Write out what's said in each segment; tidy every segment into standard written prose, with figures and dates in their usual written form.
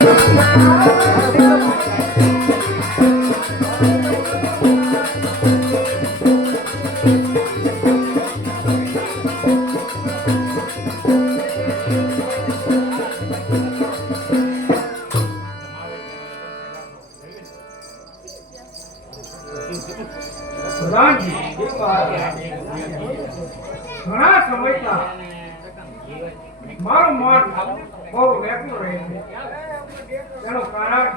ઘણા સમયથી મારું મન બહુ વ્યાકુળ રહે છે. તેનું કારણ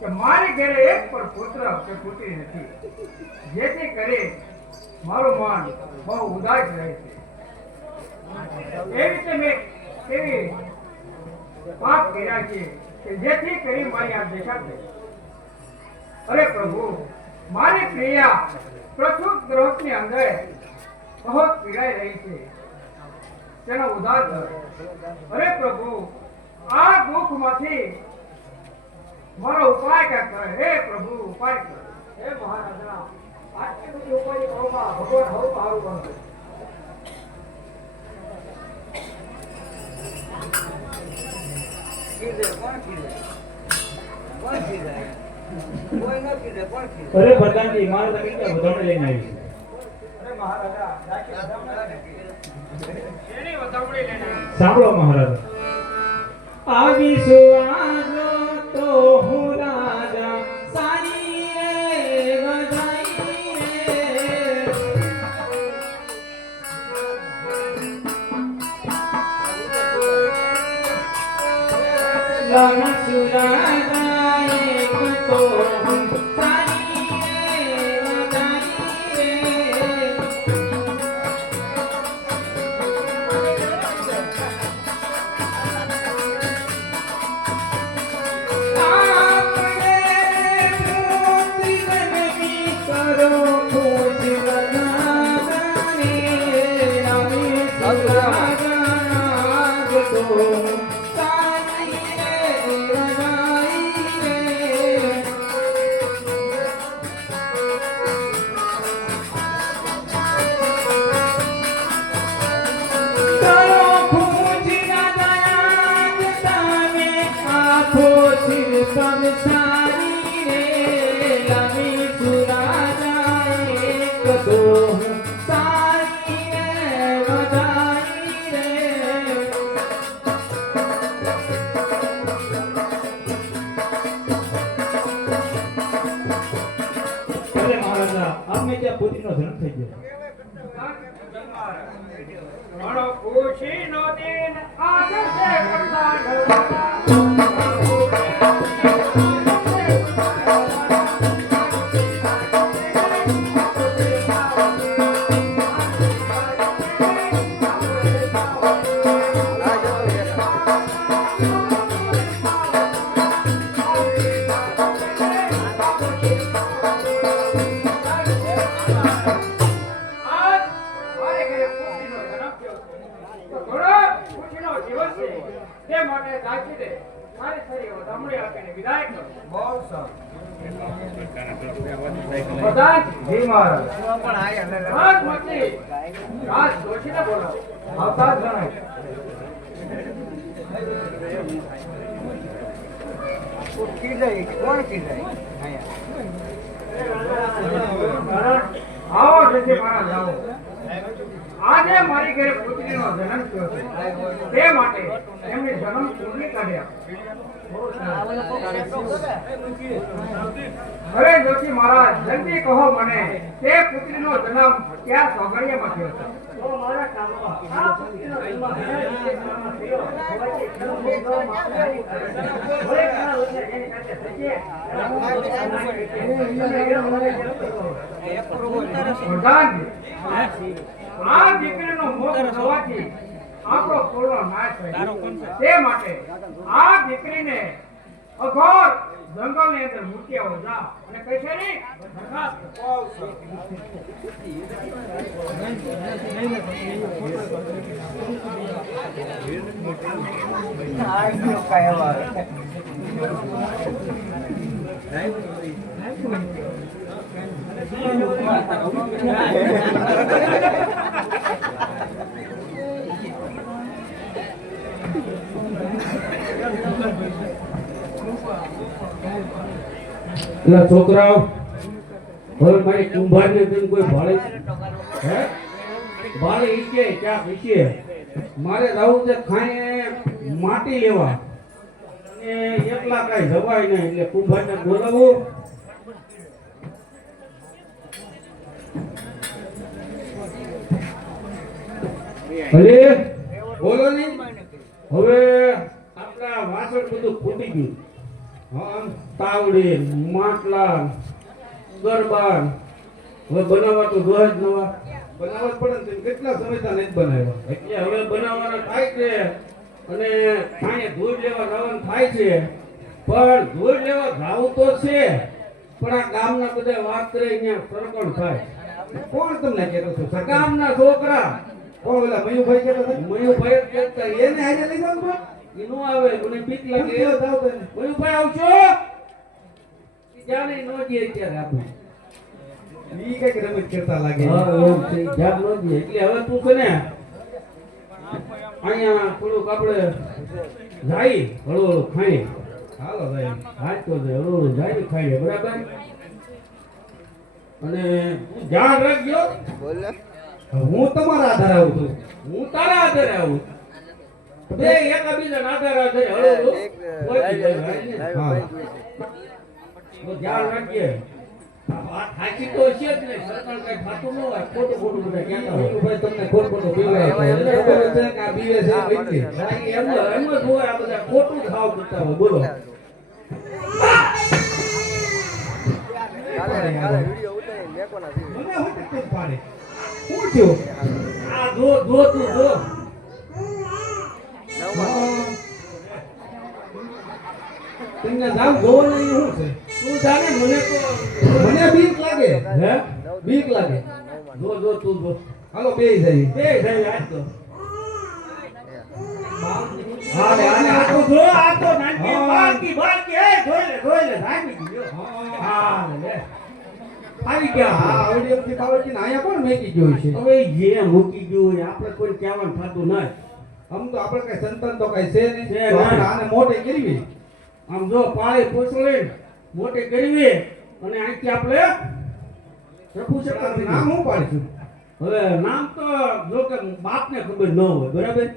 કે મારી ઘરે એક પણ પુત્ર કે પુત્રી નથી, જેથી કરી મારું મન બહુ ઉદાસ રહે છે. એ રીતે મેં કેવી પાપ કર્યા છે કે જેથી કરી મારી આ દશા થઈ. અરે પ્રભુ, મારી પ્રિયા પ્રચુર ગ્રહની અંદર બહુ પીડાઈ રહી છે, તેનો ઉદ્ધાર કર. અરે પ્રભુ, આ દુઃખમાંથી મારો ઉપાય કર. હે પ્રભુ, ઉપાય કર. હે મહારાજા, આટલી બધી ઉપાય કરવામાં ભગવાન બહુ સારું બનશે. અરે પ્રધાનજી, મારે તમે ક્યાં વધામણી લઈને આવી છે? અરે મહારાજા, સાંભળો મહારાજા, આવી સુવાનો તો હું રાજા સારી રે વધાઈ રે લાના સુરાના એક તો પુત્રીનો જન્મ થઈ ગયો. ખુશી નો દિન આજે છે. આજે મારી ઘરે પુત્રીનો જન્મ થયો છે, તે માટે એમને જન્મ પૂર્ણ કર્યા. અરે જોશી મહારાજ, જલ્દી કહો મને, તે પુત્રીનો જન્મ ક્યાં સોગડિયામાં થયો છે? આ દીકરીનો મોહ થવાથી આપણો કુળનો નાશ થાય, તે માટે આ દીકરીને અઘોર જંગલની અંદર મૂકી આવો. જા અને કહેશે નહીં એલા છોકરાઓ હવે મારી કુંભારને તેમ કોઈ ભાડે હે ભાડે ઈકે ક્યાંક ઈકે મારે જવું છે ખાઈને માટી લેવા અને એકલા કાંઈ જવાય નહીં એટલે કુંભારને બોલાવું. ભલે બોલો ને. હવે આપણા વાસણ બધું ફૂટી ગયું. હા તાવડી માટલા ગરબા હવે બનાવવા તો રોજ નવા બનાવવા જ પડે ને. કેટલા સમયથી નથી બનાવ્યા એટલે હવે બનાવવાના થાય છે અને ખાઈને ધૂળ લેવા જવાનું થાય છે. પણ ધૂળ લેવા જાવું તો છે પણ આ ગામના બધા વાત કરે અહીંયા સરકણ થાય. કોણ તમને કહેતો છો? ગામના છોકરા. કોણ ઓલા મયુભાઈ કહેતા હતા? મયુભાઈ કહેતા એને આજે લઈ જાવ તો ઈ નો આવે મને બીક લાગે. મયુભાઈ આવજો જાને નો જે અત્યારે આપણે ઈ કઈક રમત કરતા લાગે. હા એમ છે જાગ નો જે એટલે હવે તું છે ને અહીંયા થોડુંક આપણે જાય હળવું ખાઈ. હાલો ભાઈ હાથ તો હળવું જાય ખાઈએ બરાબર. અને ધ્યાન રાખજો. હું તમારા આધારે આવું છું. હું તારા આધારે આવું. બે એકબીજાના આધારે આધારે હળવું હા ધ્યાન રાખજે. વાત સાચી તો છે જ ને સરકાર કઈ થાતું ન હોય. ખોટું ખોટું બધા કહેતા હોય. ભાઈ તમને ખોટ ખોટું પીવડાવે છે કે આ પીવે છે એટલે એમ જ હોય. આ બધા ખોટું ખાવ કરતા હોય. બોલો મને હોતે તો પાડે હું થયો આ જો તું જો તમને જાવ જોવો નહીં શું છે? તું જાણે મને તો મને બીક લાગે. હે બીક લાગે. જો તું જો. હાલો બે જાય આજ તો. હા લે આ તો જો આ તો નાની બાકી એ જોઈ લે નાની ગયો. હા લે આવી ગયા. હા આવડી અમથી પાવડથી આયા કોણ મેકી ગયો છે? હવે જે મૂકી ગયું આપણે કોઈ કહેવાનું થતું નહીં. આમ તો આપણે કઈ સંતાન તો કઈ છે નહીં. તો આપણે આને મોટે કરવી. આમ જો પાળી પોસળી મોટે કરવી અને અહીંથી આપણે પ્રભુ શંકર નામ હું પાડીશું. હવે નામ તો જો કે બાપને ખબર ન હોય બરાબર.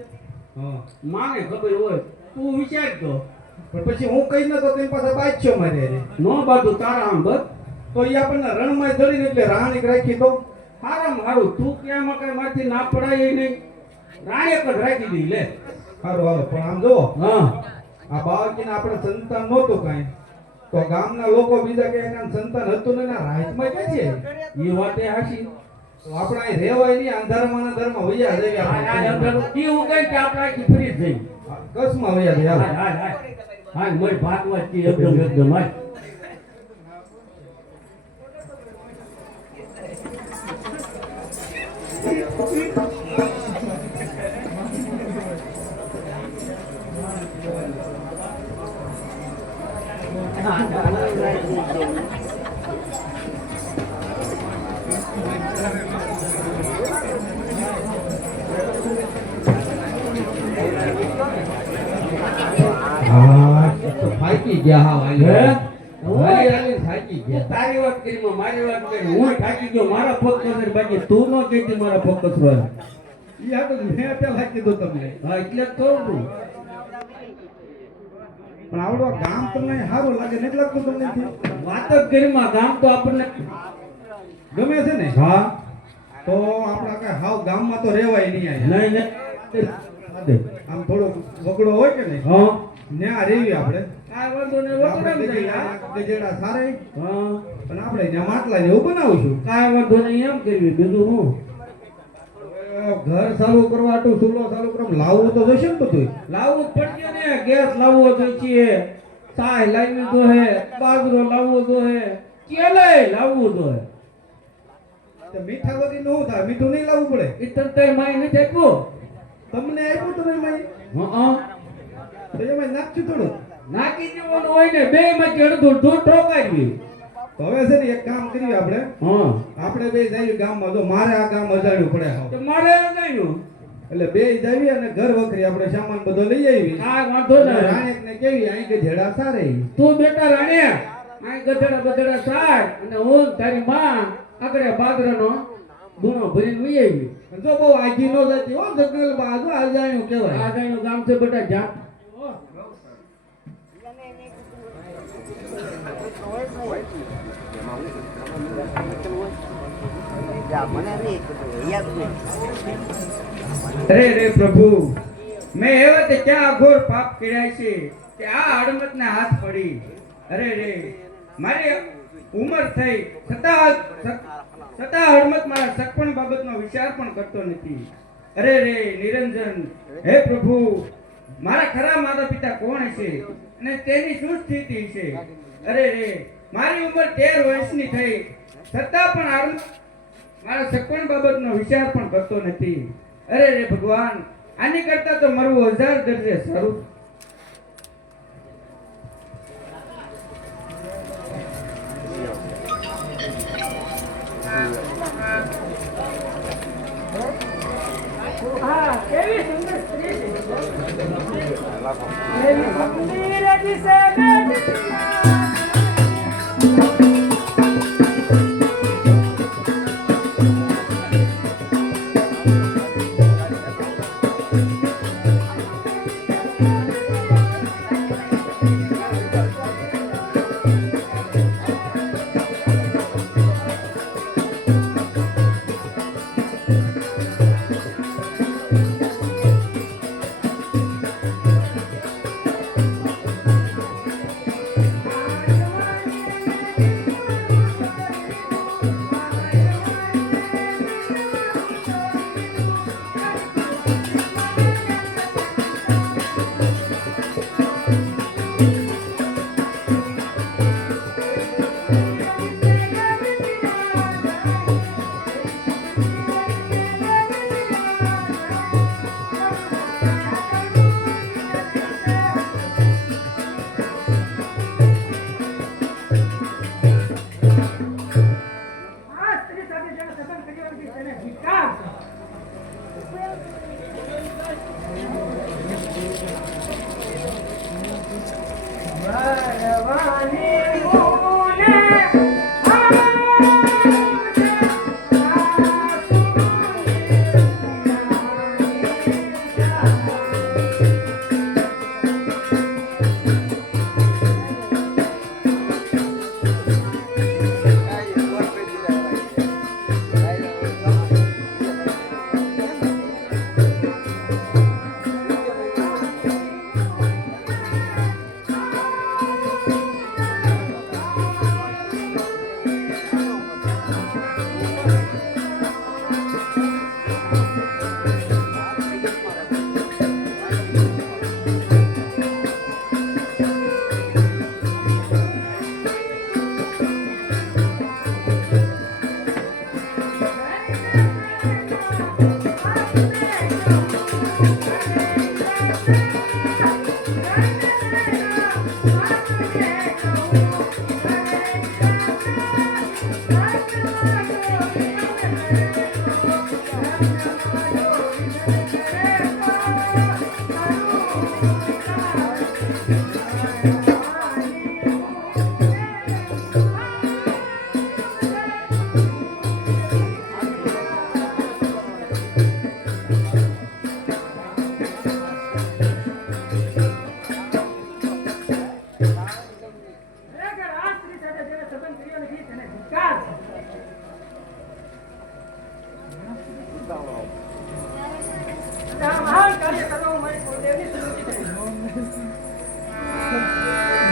હા માને ખબર હોય. તું વિચાર તો પણ પછી હું કઈ ન તો તેની પાસે બાજ્યો મારે નો બાજુ તારા આમ બસ તો એ આપણને રણમાં ચડીને એટલે રાણીક રાખી તો હારામ હારું. તું ક્યાં કઈ માંથી ના પડાય નહીં. રાણીક જ રાખી દી લે. હારું હાલો પણ આમ જો હા આ બાળકીને આપણે સંતાન નહોતું કાંઈ તો ગામના લોકો બીજા કે એના સંતાન હતું ને રાજમાં કે છે એ વાતે હાચી. તો આપણે અહીં રહેવાય નહીં. અંધારામાં અંધારામાં વૈયા જઈએ. કેવું કઈ કે આપણે આખી ફરી જ જઈ કસમાં વૈયા જઈએ. હા મોય ભાગવત કી એકદમ હાય. થાકી ગયા હા વાલી થાકી ગયા. તારી વાત કરી મારી વાત કરી હું થાકી ગયો. મારા પગ કસર બાકી તું નો કહેતી મારા પગ કસરવા. ઈ આ તો મેં પેલા કીધું તમને. હા એટલે જ કહું છું. પણ આવડો ગામ તમને સારું લાગે ને એટલે તમને વાત જ કરી ગામ તો આપણને ગમે છે ને. હા તો આપણા કઈ હાવ ગામમાં તો રહેવાય નહીં. નહીં આમ થોડો વગડો હોય કે નહીં. હા ન્યા રેવી આપણે કાઈ વાંધો નહીં. ગજેડા સારે હા પણ આપણે ન્યા માટલા જેવું બનાવશું. કાઈ વાંધો નહીં એમ કરવી. બીજું હું ઘર ચાલુ કરવા તો ચૂલો ચાલુ કરવા લાવવું તો જોઈશે ને. બધું લાવવું પડશે ને. ગેસ લાવવો જોઈએ, ચાય લાવવી જોઈએ, બાજરો લાવવો જોઈએ, કેલે લાવવું જોઈએ. તો મીઠા વગર નું થાય? મીઠું નહીં લાવવું પડે? એ તને માય નથી આપ્યું? તમને આપ્યું તમે માય? હા તો એમાં નાખશું થોડું. નાખી દેવાનું હોય ને. બે માંથી અડધું દૂધ ઠોકાવી. તો હવે છે ને એક કામ કરીએ આપણે. હા આપણે બે જઈએ ગામમાં. જો મારે આ ગામ અજાણ્યું પડે. તો મારે અજાણ્યું એટલે બે જઈએ અને ઘર વખરી આપણે સામાન બધો લઈ આવી. હા વાંધો નહીં. રાણેક ને કેવી અહીં કે જેડા સારે તું બેટા રાણે આ ગધેડા બધેડા સાર અને હું તારી માં આગળ બાદરાનો ગુનો ભરીને વહી આવી. જો બહુ આજી નો જતી હો જંગલ બાજુ આજાણ્યું કહેવાય. આગાઈનું ગામ છે બેટા જા. અરે રે પ્રભુ, મેં એવા તે ક્યાં અઘોર પાપ કર્યા છે કે આ હડમતના હાથ પડી. અરે રે, મારી ઉંમર થઈ છતાં હડમત મારા સગપણ બાબતનો વિચાર પણ કરતો નથી. અરે રે નિરંજન, હે પ્રભુ, મારા ખરા માતા પિતા કોણ છે અને તેની શું સ્થિતિ છે? અરે રે, મારી ઉંમર 13 વર્ષની થઈ છતાં પણ મારા સગપણ બાબતનો વિચાર પણ કરતો નથી. અરે રે ભગવાન, આની કરતા તો મરવું 1000 દરજે સારું. હા, કેવી સુંદર સ્ત્રી છે. એવી મંદિર જ સગત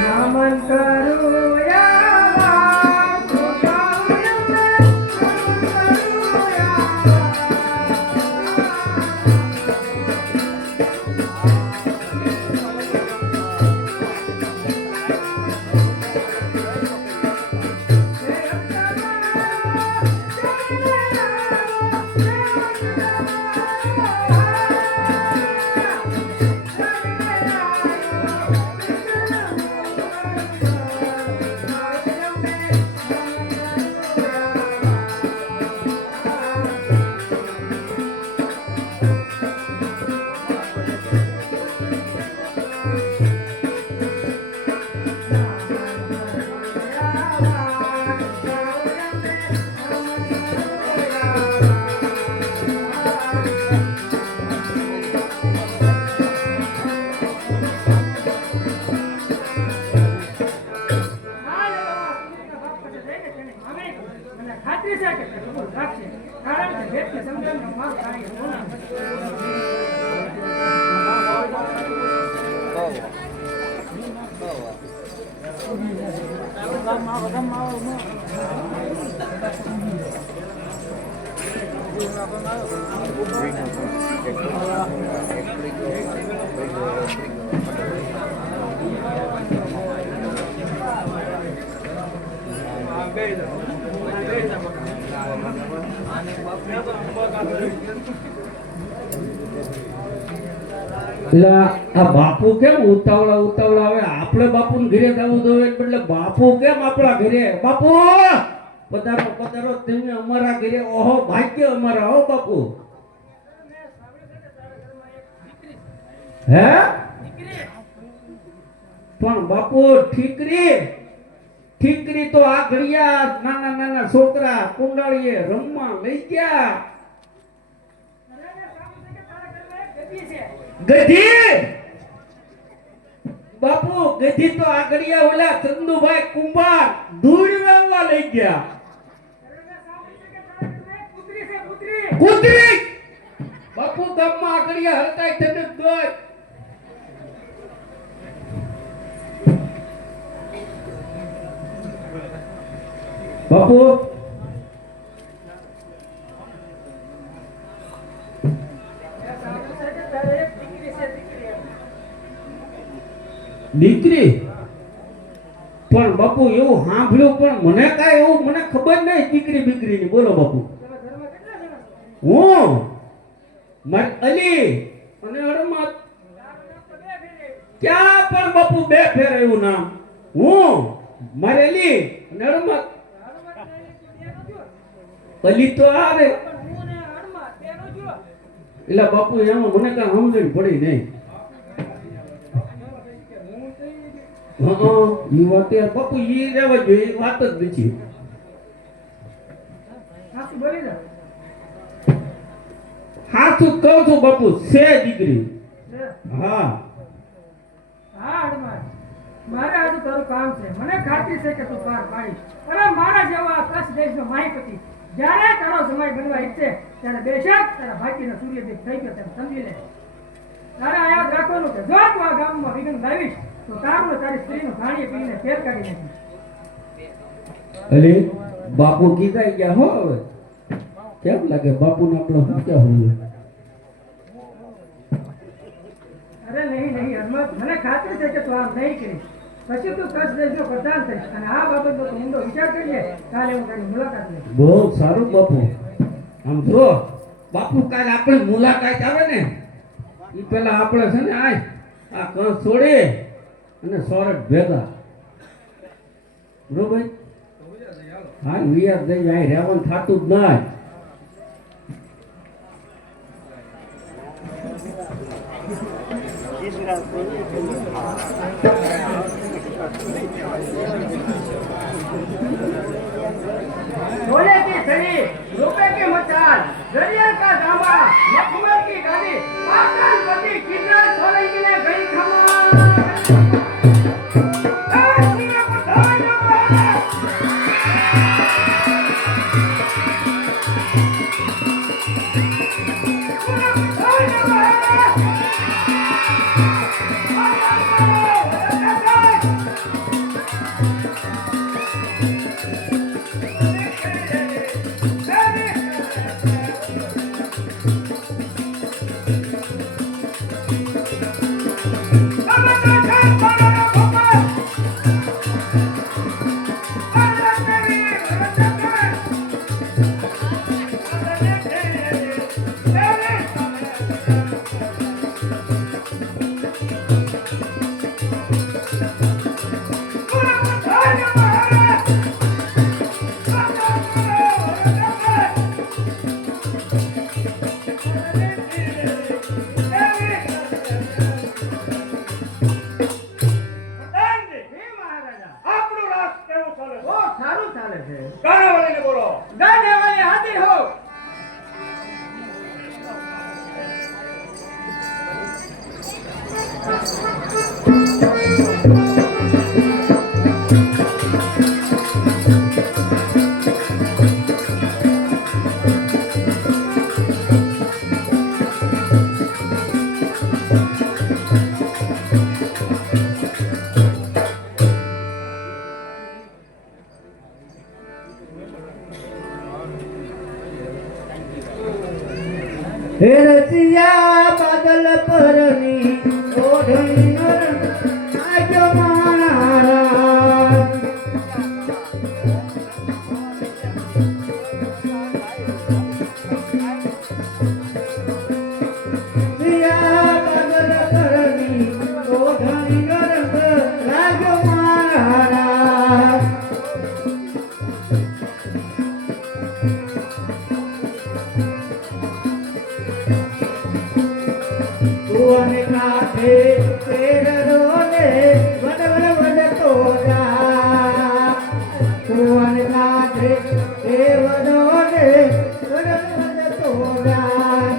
નમન કરું યા પેલા આ બાપુ કેમ ઉતાવળા ઉતાવળા આવે? આપણે બાપુને ઘરે જવું જોઈએ એટલે બાપુ કેમ આપણા ઘરે? બાપુ પધારો પધારો, તમે અમારા ઘરે. ઓહો ભાગ્ય અમારા. હો બાપુ. હે પણ બાપુ ઠીકરી ઠીકરી તો આ ઘડિયા નાના નાના છોકરા કુંડાળીએ રમવા લઈ ગયા. ગધી બાપુ, ગધી તો આ ઘડિયા ઓલા ચંદુભાઈ કુંભાર ધૂળ રમવા લઈ ગયા. કૂતરી બાપુ ગામમાં આ ઘડિયા હરતાય થઈને ગઈ. બાપુ દીકરી પણ બાપુ એવું સાંભળ્યું પણ મને કાંઈ એવું મને ખબર નહીં દીકરી બીકરીની. બોલો બાપુ. હું મારી અલી અને અરમત ક્યાં પણ બાપુ બે ફેર એવું નામ. હું મારી અલી અને અરમત. અલી તો આવે એટલે બાપુ એમાં મને કાંઈ સમજણ પડી નહીં. ઈ વાત બાપુ ઈ રહેવા જોઈએ, એ વાત જ નથી. હાચું કહું છું બાપુ, છે દીકરી. હા મારે આજે તારું કામ છે. મને ખાતરી છે કે તું પાર પાડીશ. અરે મારા જેવા કચ્છ દેશનો માહીપતિ જ્યારે તારો સમય બનવા ઈચ્છે ત્યારે બેશક તારા ભાઈનો સૂર્યદેવ થઈ ગયો તેમ સમજી લે. તારે યાદ રાખવાનું કે જો તું આ ગામમાં વિઘ્ન લાવીશ તો તારું ને તારી સ્ત્રીનું ઘાણીએ પીને ફેર કાઢી નાખીશ. અલે બાપુ કીધા ગયા હો. હવે કેમ લાગે બાપુને આપણો શું ક્યાં હોય? અરે નહીં નહીં હરમત, મને ખાતરી છે કે તું આમ નહીં કરીશ. પછી તું કચ્છ દેશનો પ્રધાન થઈશ અને આ બાબતનો તું ઊંડો વિચાર કરીએ. કાલે હું તારી મુલાકાત લઈશ. બહુ સારું બાપુ. આમ જો બાપુ કાલે આપણે મુલાકાત આવે ને એ પેલા આપણે છે ને આ કંસ છોડી અને સોરઠ ભેગા. બરોબર? હા વિયાર જઈ અહીં રહેવાનું થતું જ ના. सोने की छड़ी, रुपए की मचान, दरिया का दामा, मखमल की गाड़ी, आकाश पति किधर सोलंकी ने गई खमा। હે રસિયા બાદલ પરની ઓઢણી આજો મારા રસિયા બાદલ પરની ઓઢણી આજો મારા ભુવન કાંઠે તેર રોલે વડ વડ વડ તોરા ભુવન કાંઠે દેવ રોલે વડ વડ તોરા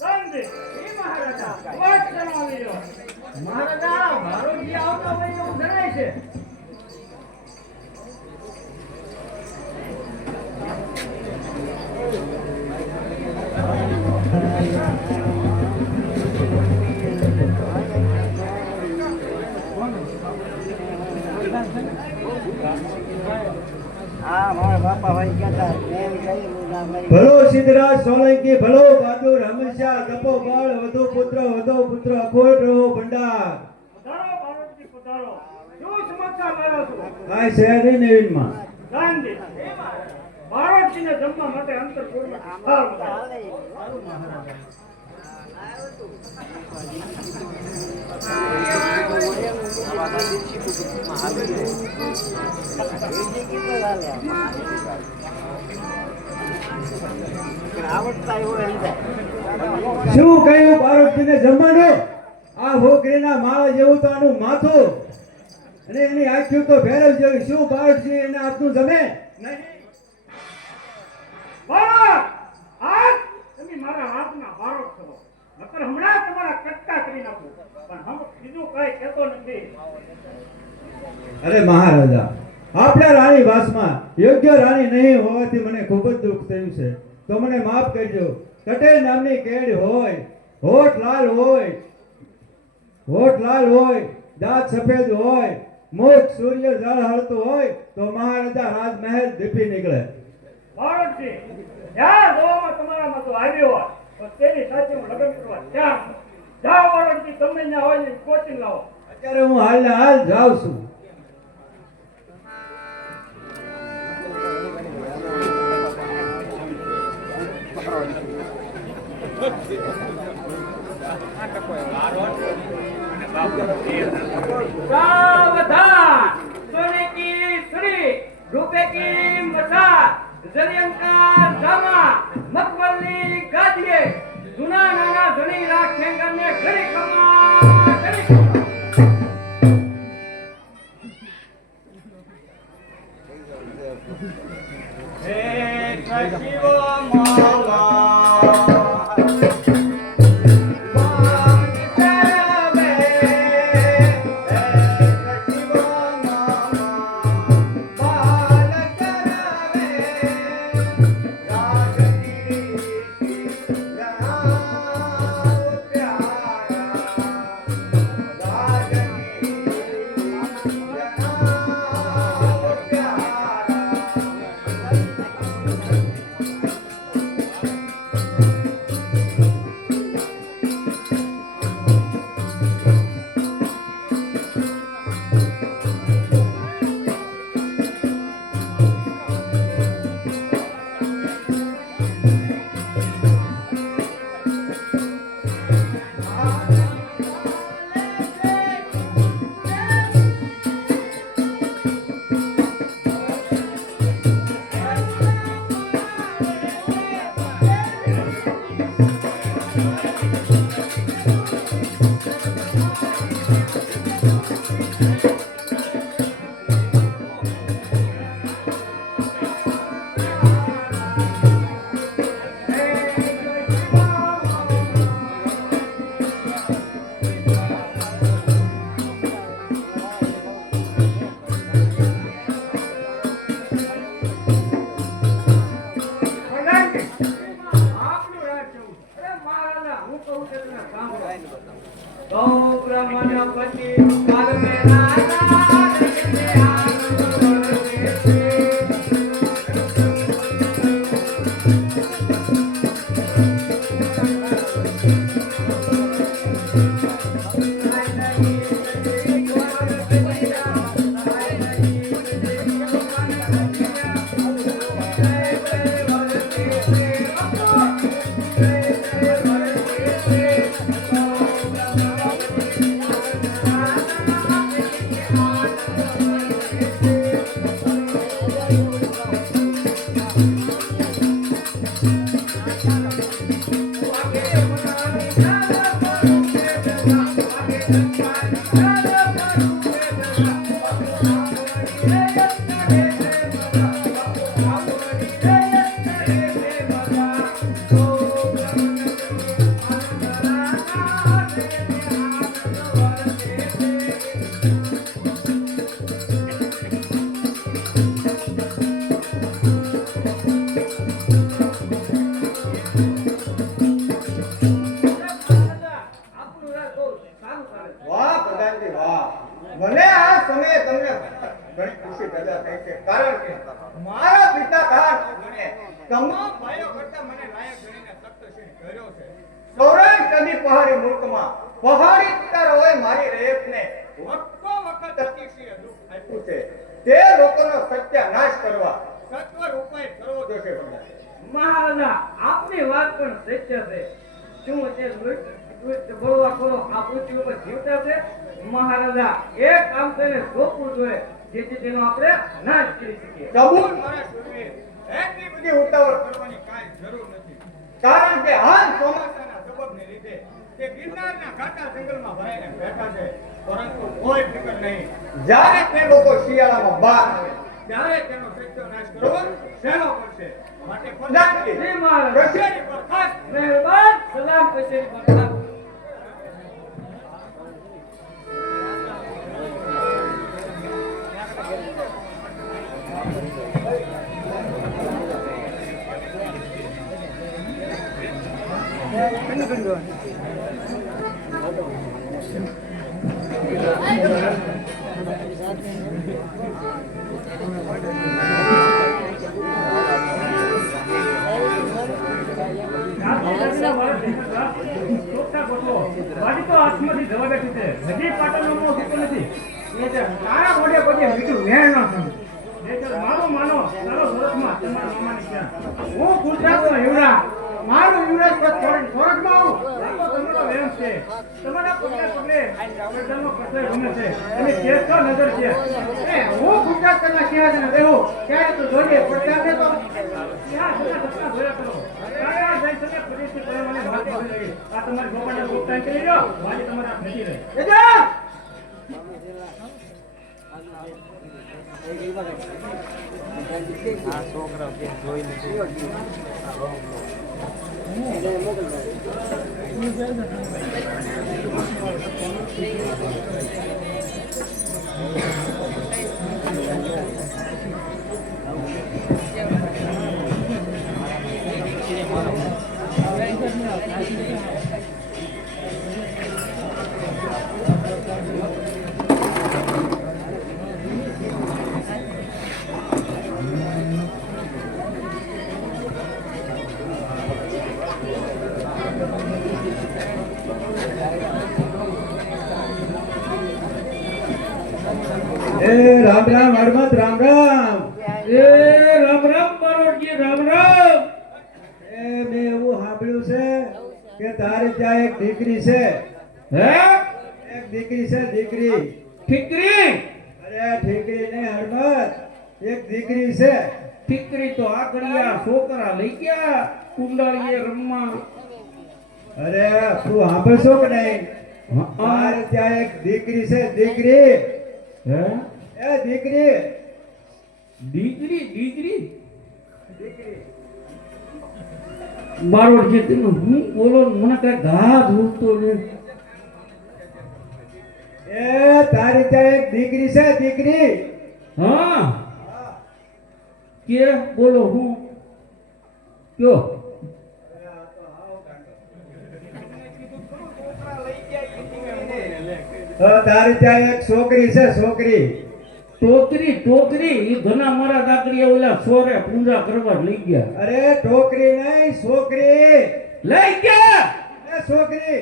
શાંતિ. એ મહારાજા વાત જણાવી લો. મહારાજા ભારોજી આવતા હોય એવું જણાય છે. ભલો સિદ્ધરાજ સોલંકી ભલો બહાદુર હંમેશા તપો બળ વધુ પુત્ર અખોટ રહો ભંડાર પધારો ભારોજી પધારો. શું સમાચાર લાવ્યો છો? આ શહેરની નવીનમાં શાંતિ. ભારોજીને જમવા માટે અંતર પૂર્વક સારું બતાવો. શું કહ્યું બાળકજીને જમવાનું આ હોકરીના માળા જેવું તો આનું માથું અને એની આંખો તો ભેરવ જેવી શું બાળકજી એને આપનું જમે નહીં ભારત! આજ તમે મારા હાથના ભારત છો. નકર હમણાં તમારા કટકા કરી નાખું. પણ હમ બીજું કઈ કહેતો નથી. અરે મહારાજા આપણા રાણી વાસમાં યોગ્ય રાણી નહીં હોવાથી મને ખૂબ જ દુઃખ થયું છે તો મને માફ કરજો કટેલ નામની કેડ હોય હોઠ લાલ હોય દાંત સફેદ હોય મુખ સૂર્ય જળ હળતું હોય તો મહારાજા રાજમહેલ દીપી નીકળે ભારતજી, જ્યાં જોવામાં તમારામાં તો આવ્યો હોય તો તેની સાથે હું લગ્ન કરવા ત્યાં છું. જાઓ ભારતજી, તમે ત્યાં હોય ને કોચિંગ લાવો. અત્યારે હું હાલને હાલ જાઉં છું सावधान सोने की सुरी रुपए की मसाल जलियन का जामा मकबली गादिए सुना नाना धनी राखेंगे ने घड़ी कमा घड़ी कमा हे शिव माला વાહ પ્રધાનજી વાહ. મને આ સમયે તમને ઘણી ખુશી પેદા થઈ છે, કારણ કે મારા પિતા દાન મને તમામ ભાઈઓ કરતા મને લાયક ગણીને તખ્તસિંહ કર્યો છે. સૌરાષ્ટ્ર નદી પહાડી મુલ્કમાં પહાડી વિસ્તારોએ મારી રયતને વખતો વખત અતિશય દુઃખ આપ્યું છે. તે લોકોનો સત્યાનાશ કરવા સત્વર ઉપાય કરવો જોશે પ્રધાનજી. મહારાજા આપની વાત પણ સત્ય છે. શું તે બોલવા કરો આ પૃથ્વી ઉપર જીવતા છે? મહારાજા એક કામ તેને સોંપવું જોઈએ જેથી તેનો આપણે નાશ કરી શકીએ. કબૂલ મારા શૂરવીર. એટલી બધી ઉતાવળ કરવાની કાંઈ જરૂર નથી, કારણ કે હાલ ચોમાસાના સબબને લીધે તે ગિરનારના ઘાટા જંગલમાં ભરાઈને બેઠા છે. પરંતુ કોઈ ફિકર નહીં, જ્યારે તે લોકો શિયાળામાં બહાર આવે ત્યારે તેનો સત્યાનાશ કરવો સહેલો પડશે. માટે પ્રધાનજી જી મહારાજ. કચેરી પર ખાસ મહેરબાન સલામ કચેરી પર ખાસ. હજી પાટણનો મોહ સૂતો નથી. તારા મોઢે પછી મીઠું વેણ ન સમજ. મારું માનો તારો સુરતમાં તમારા મામાની ત્યાં. હું ગુજરાતનો યુવરાજ. મારું યુવરાજ પદ છોડીને સુરતમાં આવું. આ તો તમારો વેમ છે. તમારા પગલે પગલે પ્રજાનો પ્રશ્ન ગમે છે. અને દેશ તો નજર છે. હું ગુજરાતના સિંહાસને બેહું ત્યારે તો જોઈએ પડતા તો ત્યાં જતા જતા જોયા કરો. કયા જઈ શકે પરિસ્થિતિ પ્રમાણે વાત કરી રહી. આ તમારી ગોપાળને ગોપતાન કરી લો. વાલી તમારા હાથ નથી રહી. રામ રામ હરમત રામ રામ. રામ રામ બારોટજી રામ રામ. મેં એવું સાંભળ્યું છે કે તારી ત્યાં એક દીકરી છે. હે એક દીકરી છે, દીકરી. ઠીકરી? અરે ઠીકરી નહીં હરમત, એક દીકરી છે. ઠીકરી તો આગળિયા છોકરા લઈ ગયા કુંડાળીએ રમવા. અરે તું સાંભળશો કે નહીં? તારે ત્યાં એક દીકરી છે, દીકરી. હે એ દીકરી. દીકરી દીકરી બારોટજી તમે હું બોલો ને મને કઈ ઘા ધૂળતો નહીં. એ તારી ત્યાં એક દીકરી છે, દીકરી. હા કે બોલો હું કયો? તારે ત્યાં એક છોકરી છે છોકરી ટોકરી ઈ ઘણા મારા દાકડીયા ઓલા સોરે પૂંજા કરવા લઈ ગયા. અરે છોકરી નહીં છોકરી લઈ ગયા એ છોકરી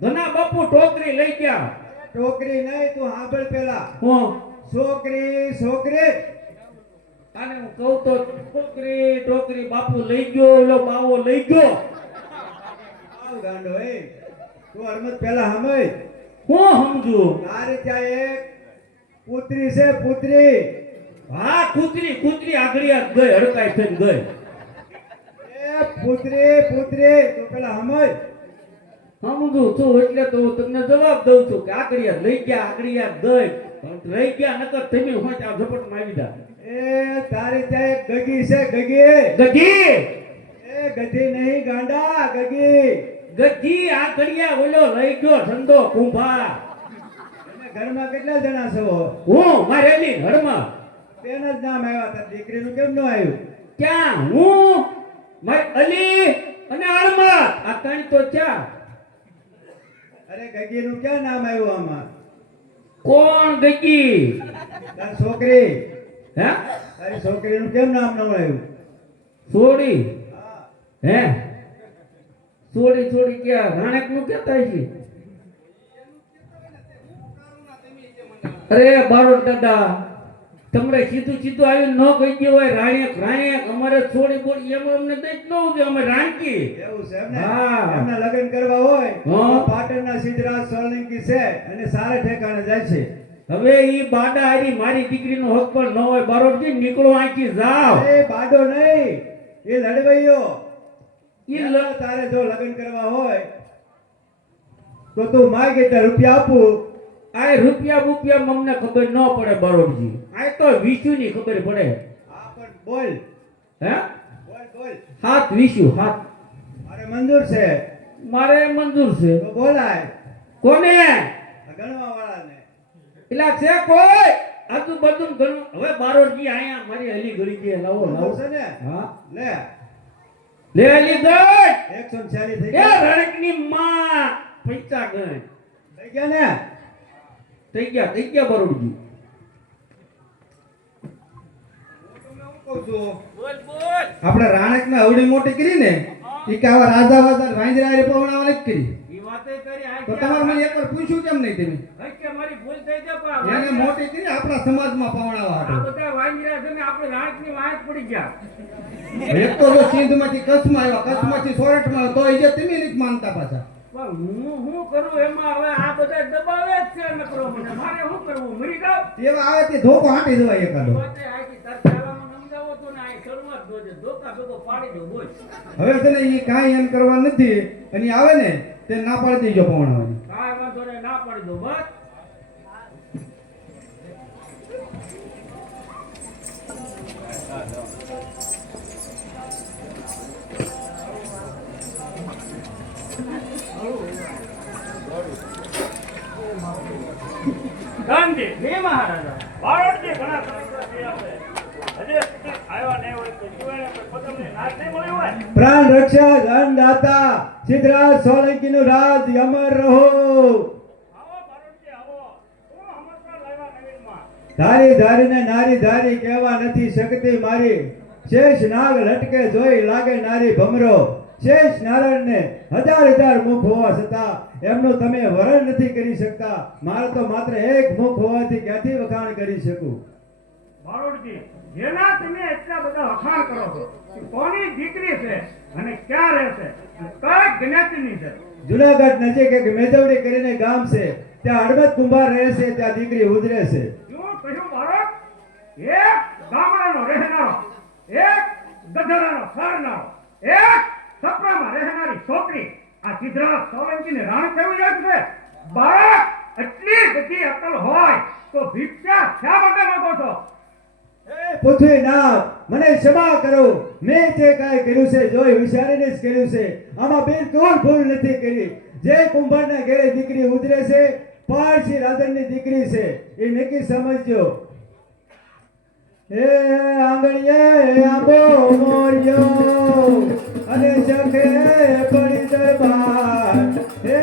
ઘણા બાપુ ટોકરી લઈ ગયા. છોકરી નહીં તું સાંભળ પેલા હું છોકરી આને હું કહું તો ટોકરી બાપુ લઈ ગયો ઓલો બાવો લઈ ગયો. આવ ગાંડો એ તું હરમત પેલા સમજ હું સમજુ. તારે ત્યાં એક પુત્રી છે પુત્રી હા કૂતરી આગળિયા ગઈ હડકાઈ થઈને ગઈ. એ પુત્રી તું પેલા સમજ સમજુ છું એટલે તો હું તમને જવાબ દઉં છું કે આગળિયા લઈ ગયા આગળિયા ગઈ રહી ગયા નકર તમે હોય ત્યાં ઝપટમાં આવી જા. એ તારે ત્યાં એક ગગી છે ગગી એ ગધી નહીં ગાંડા ગગી આગળિયા ઓલો લઈ ગયો ઠંડો કુંભા. અને ઘરમાં કેટલા જણા છો હું મારેલી હડમાં બેન જ નામ આવ્યા તાર દીકરીનું કેમ ન આવ્યું ક્યાં હું મારી અલી અને અળમત આ ત્રણ તો ચાર. અરે ગગીનું ક્યાં નામ આવ્યું આમાં કોણ ગગી તાર છોકરી હે તારી છોકરીનું કેમ નામ ન આવ્યું છોડી હા હે છોડી ક્યાં રાણેક નું કેતા છે. અરે બારોટ દાદા તમને સીધું આવીને ન કહી ગયો હોય રાણેક અમારે છોડી બોડી એમ અમને દઈ જ ન હોય અમે રાણકી. એવું છે એમને હા. એમના લગ્ન કરવા હોય હા. તો પાટણના સિદ્ધરાજ સોલંકી છે અને સારા ઠેકાણે જાય છે હવે ઈ બાડા હારી મારી દીકરીનો હક પણ ન હોય બારોટજી નીકળો આંકી જાવ. એ બાડો નહીં એ લડવૈયો ઈ તારે જો લગ્ન કરવા હોય તો તું માગે તો રૂપિયા આપું આ રૂપિયા અમને ખબર ન પડે બારોટજી. આ તો વિશુની ખબર પડે. હા પણ બોલ હે બોલ હાથ વિશુ હાથ મારે મંજૂર છે મારે મંજૂર છે. તો બોલાય કોને ગણવા વાળાને પેલા છે કોઈ આજુબાજુ ઘણું. હવે બારોટજી આયા મારી હલી ગળી છે લાવો મંજૂર છે ને હા લે લે હલી ગઈ 146 થઈ એ ગયા રણકની માં પૈસા ગઈ થઈ ગયા ને થઈ ગયા બારોટજી. કહું છું બોલ આપણે રાણકને અવડી મોટી કરી ને ઈ કે આવા રાજા વાજા વાંદરા હારે પવણાવા નથી કરી ઈ વાતે કરી આ તો તમારે મને એકવાર પૂછ્યું કેમ નહીં તમે કે મારી ભૂલ થઈ છે પણ એને મોટી કરી આપણા સમાજમાં પવણાવા આ હાટુ બધા વાંજરા છે ને આપણે રાણકની વાંચ પડી ગયા. એક તો જો સિંધમાંથી કચ્છમાં આવ્યા કચ્છમાંથી સોરઠમાં આવ્યા, તો એ જે તમે નથી માનતા પાછા પણ હું કરું એમાં હવે આ બધા દબાવે જ છે નકરો મને મારે શું કરવું મરી જાવ. એવા આવે તે ધોકો હાંટી જવાય એકાદો. વાતે આખી તરસાવામાં સમજાવો તો ને આ શરૂઆત જોજે ધોકા ભેગો પાડી દો બોલ. હવે છે ને એ કાંઈ એમ કરવા નથી અને ઈ આવે ને તે ના પાડી દેજો પવણાવાની. કાંઈ વાંધો નહીં ના પાડી દો બસ. ગાંધી હે મહારાજા બારોટજી ઘણા સંસ્કાર થયા છે. હજી સુધી આવ્યા નહીં હોય તો જીવાને કોઈ પદમને નાશ નહીં મળ્યો હોય. પ્રાણ રક્ષક અન્નદાતા સિદ્ધરાજ સોલંકીનું રાજ અમર રહો આવો બારોટજી આવો. શું સમાચાર લાવ્યા નવીનમાં? ધારી ધારીને નારી ધારી કહેવા નથી શકતી મારી શેષ નાગ લટકે જોઈ લાગે નારી ભમરો શેષ નારાયણને હજાર મુખ હોવા છતાં એમનું તમે વરણ નથી કરી શકતા મારે તો માત્ર એક મુખ હોવાથી ક્યાંથી વખાણ કરી શકું બારોટજી જેના તમે એટલા બધા વખાણ કરો છો કે કોની દીકરી છે અને ક્યાં રહેશે અને કઈ જ્ઞાતિની છે? જુનાગઢ નજીક એક મેજવડી કરીને ગામ છે ત્યાં હડમત કુંભાર રહે છે ત્યાં દીકરી ઉજરે છે શું કહ્યું બારોટ? એક ગામડાનો રહેનારો, એક ગધેડાનો સરનારો, એક સપનામાં રહેનારી છોકરી આ સિદ્ધરાજ સોલંકીને રાણ થયું જાય છે. બાળક એટલી બધી અકલ હોય તો ભિક્ષા શા માટે માંગો છો? પૃથ્વીનાથ મને ક્ષમા કરો મેં જે કાંઈ કર્યું છે જોઈ વિચારીને જ કર્યું છે આમાં બિલકુલ ભૂલ નથી કરી જે કુંભારના ઘરે દીકરી ઉતરે છે પારસી રાધનની દીકરી છે એ નક્કી સમજજો એ આંગણીએ આંબો મોર્યો અને ચખે પડી દરબાર હે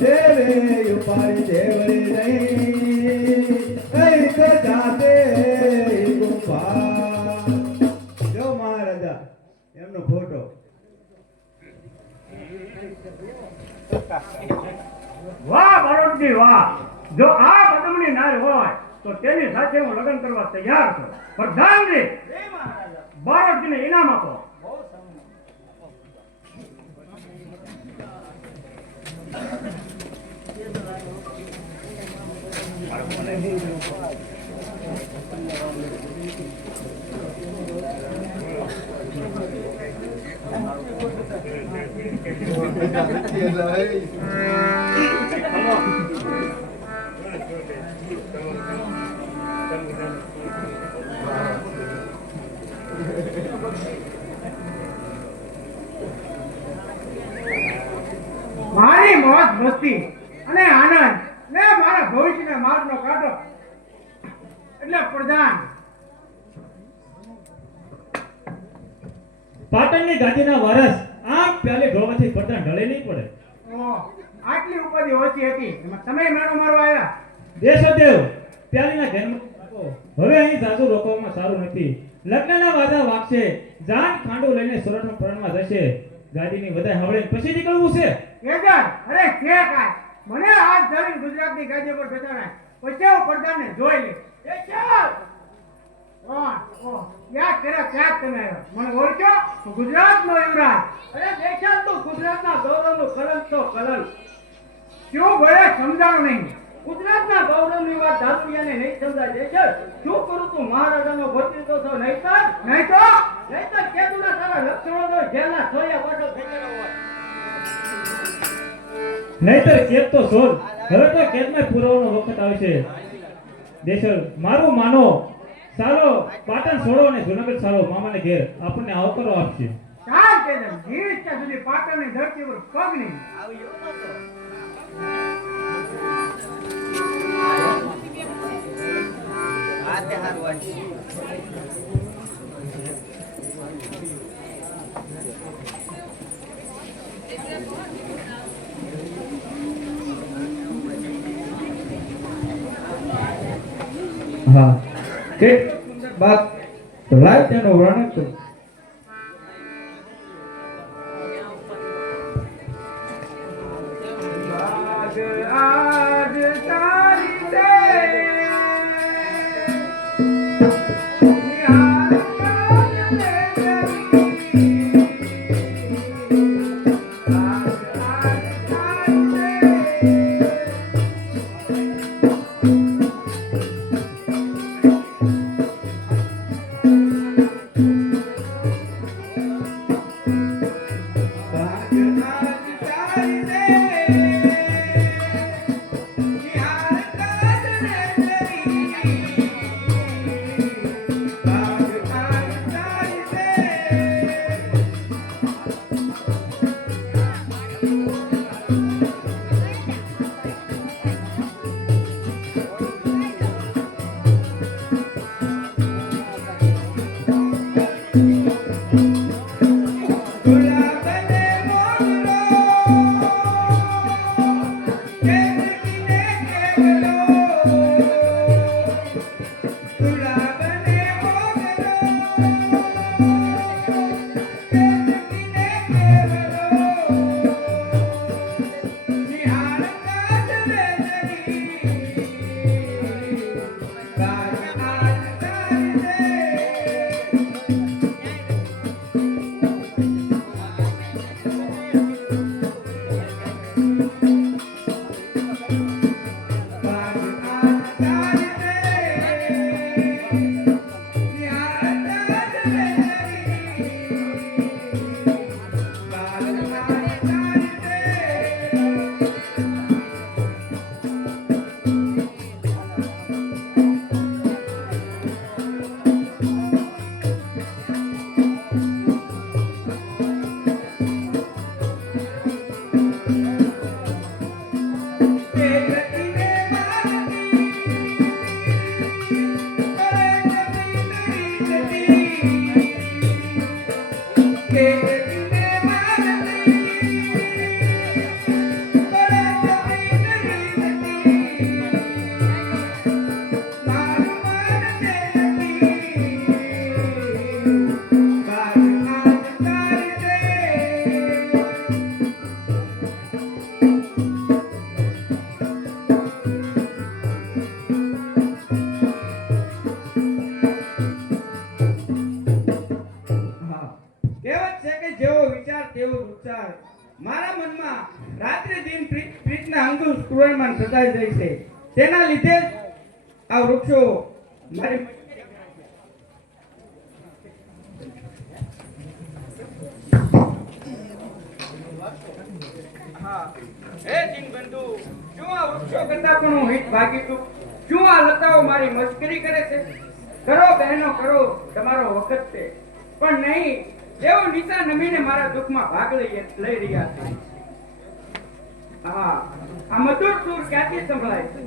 દેવે મારી વાત, જો આ પદમની નાર હોય તો તેની સાથે હું લગ્ન કરવા તૈયાર છું. પ્રધાનજી, બાળકને ઇનામ આપો. મારી મોજ મસ્તી અને આનંદ ને મારા ભવિષ્યના માર્ગનો કાંટો એટલે પ્રધાન. પાટણની ગાદીના વારસ આમ પ્યાલે ઢોવાથી પડતા ઢળે નહીં પડે. ઓહ, આટલી ઉપાધિ ઓછી હતી એમાં તમે મેળો મારવા આવ્યા. દેશોદેવ પ્યાલીના ઘરમાં રાખો. હવે અહીં જાજુ રોકવામાં સારું નથી. લગ્નના વાદા વાગશે, જાન ખાંડું લઈને સુરતમાં પરણવા જશે. ગાદીની વધાય હવળે પછી નીકળવું છે. કેજર, અરે છે કાંઈ, મને હાથ ધરીને ગુજરાતની ગાદી પર બેસાડાય પછી હું પ્રધાનને જોઈ લે. કેજર! કોણ? ઓહ, યાદ કર્યા ક્યાંક તમે આવ્યા. મને ઓળખ્યો? હું ગુજરાતનો યુવરાજ. અરે દેખાડ તું ગુજરાતના ગૌરવનું કલંક તો કલંક. શું ભલે સમજાણું નહીં. ગુજરાતના ગૌરવની વાત ધાતુરિયાને નહીં સમજાય દેખાડ. શું કરું તું મહારાજાનો ભત્રીજો છો નહીતર? નહીં તો નહીતર કેદુના તારા લક્ષણો તો જેલના સોયા પાછો થઈ ગયેલો હોય. નહીતર કેદ તો શોધ. હવે તો કેદમાં પુરાવાનો વખત આવશે. દેશર મારું માનો, સારો પાટણ છોડો અને જુનાગઢ સારો મામાને ઘેર આપણને આવકારો આપશે. ચાલ કેજર, જીવીત ત્યાં સુધી પાટણની ધરતી પર પગ નહીં. હા કે બાત તો લાય તેનો વર્ણન કર. આજ તારી છે નિહાર કાજને જરી. આજ તારી છે. સર મારા મનમાં રાત્રે દિન પ્રીતના અંકુર સ્ફુરણમાં સદાય જાય છે તેના લીધે જ આ વૃક્ષો મારી હા હે જીનબંધુ, શું આ વૃક્ષો કરતા પણ હું હિત ભાગી છું? શું આ લતાઓ મારી મસ્કરી કરે છે? કરો બહેનો કરો, તમારો વખત છે, પણ નહીં જેવો નિશા નમીને મારા દુઃખમાં ભાગ લઈ રહ્યા છે. હા, આ મધુર સૂર ક્યાંથી સંભળાય છે?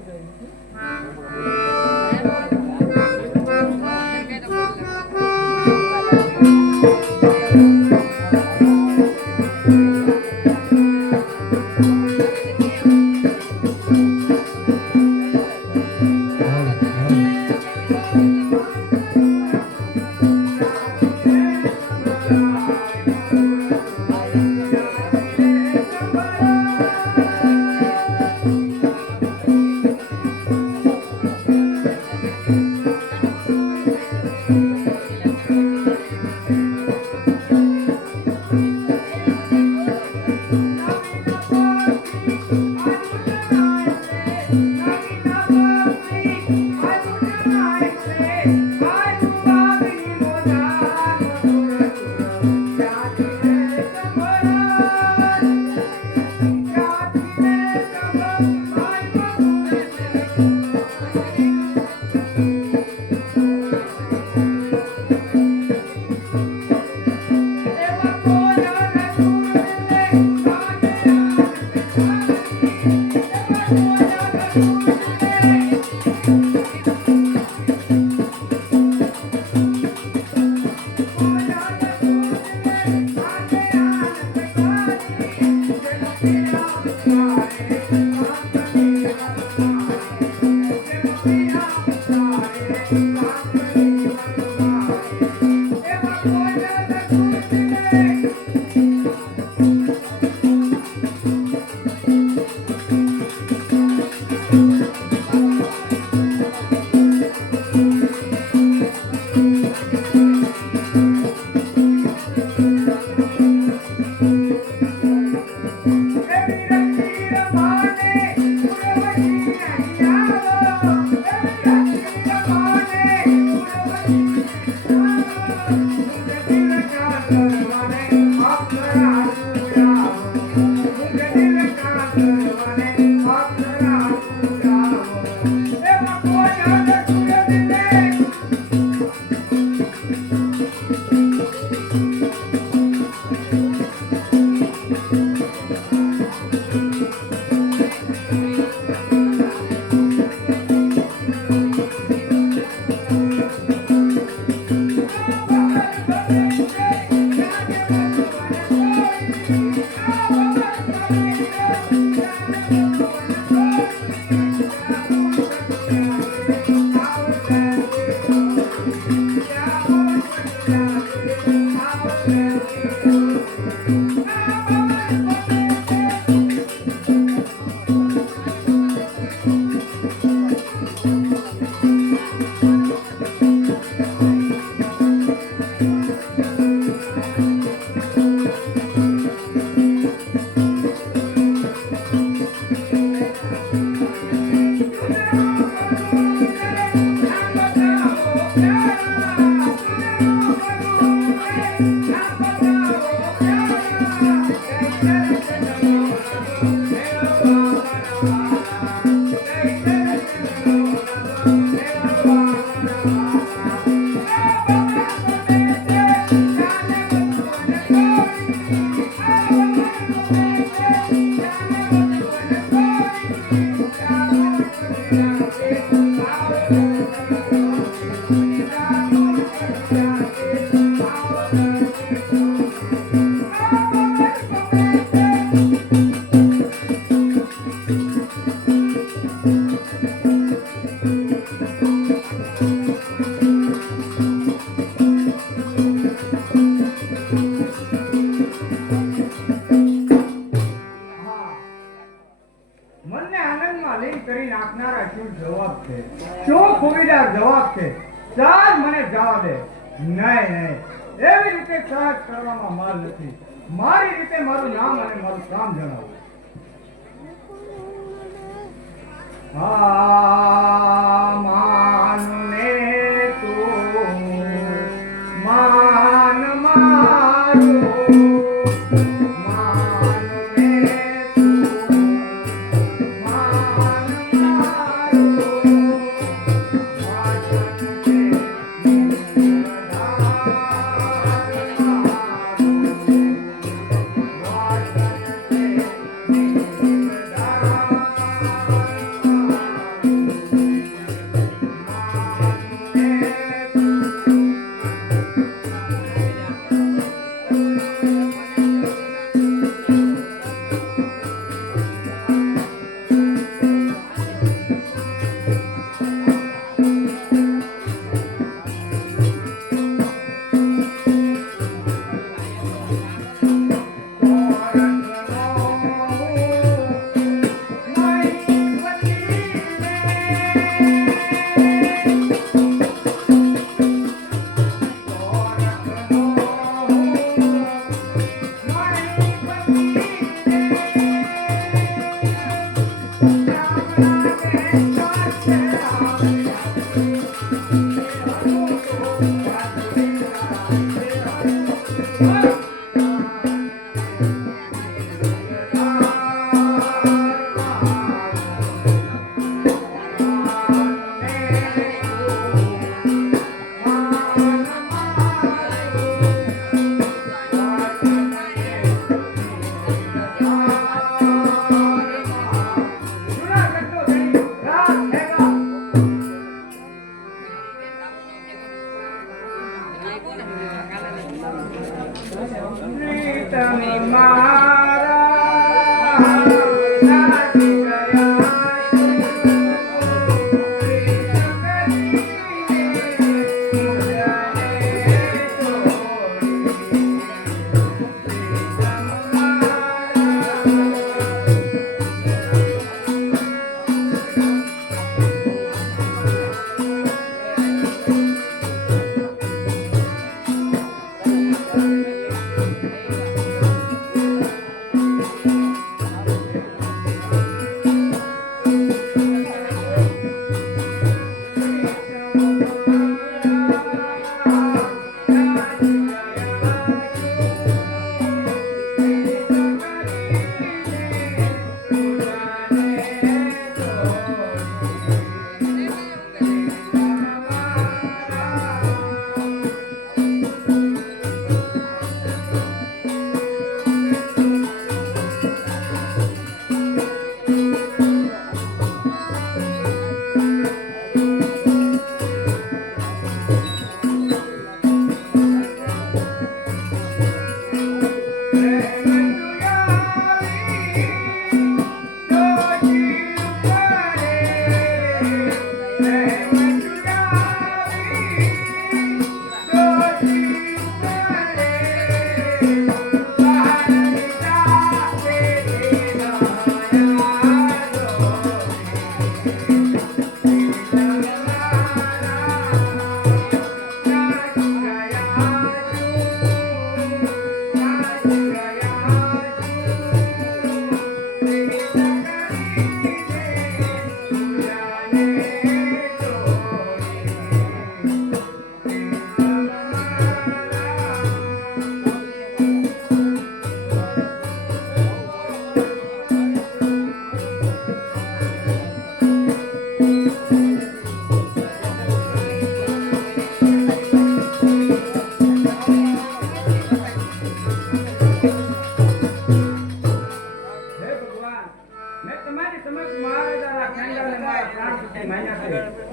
મનને આનંદમાં લીન કરી નાખનારા શું જવાબ છે, શું ખુબીદાર જવાબ છે. ચાલ મને જવા દે. નહીં નહીં, એવી રીતે સહજ કરવામાં માલ નથી. મારી રીતે મારું નામ અને મારું કામ જણાવો. માન ને તું માન મારું, માન ને તું માન મારું, વાચન છે પ્રીતમ મારા નાચી ગયા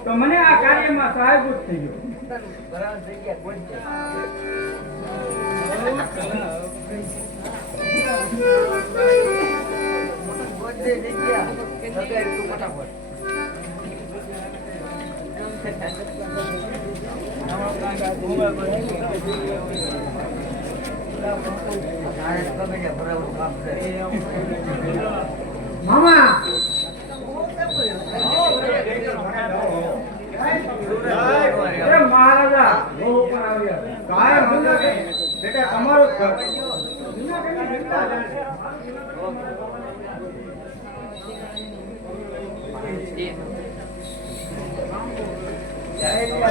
તો મને આ કાર્યમાં સહાયભૂત થઈ મામા મહારાજા કાયમ બેટા તમારો જ જૂનાગઢની જનતા જાણે.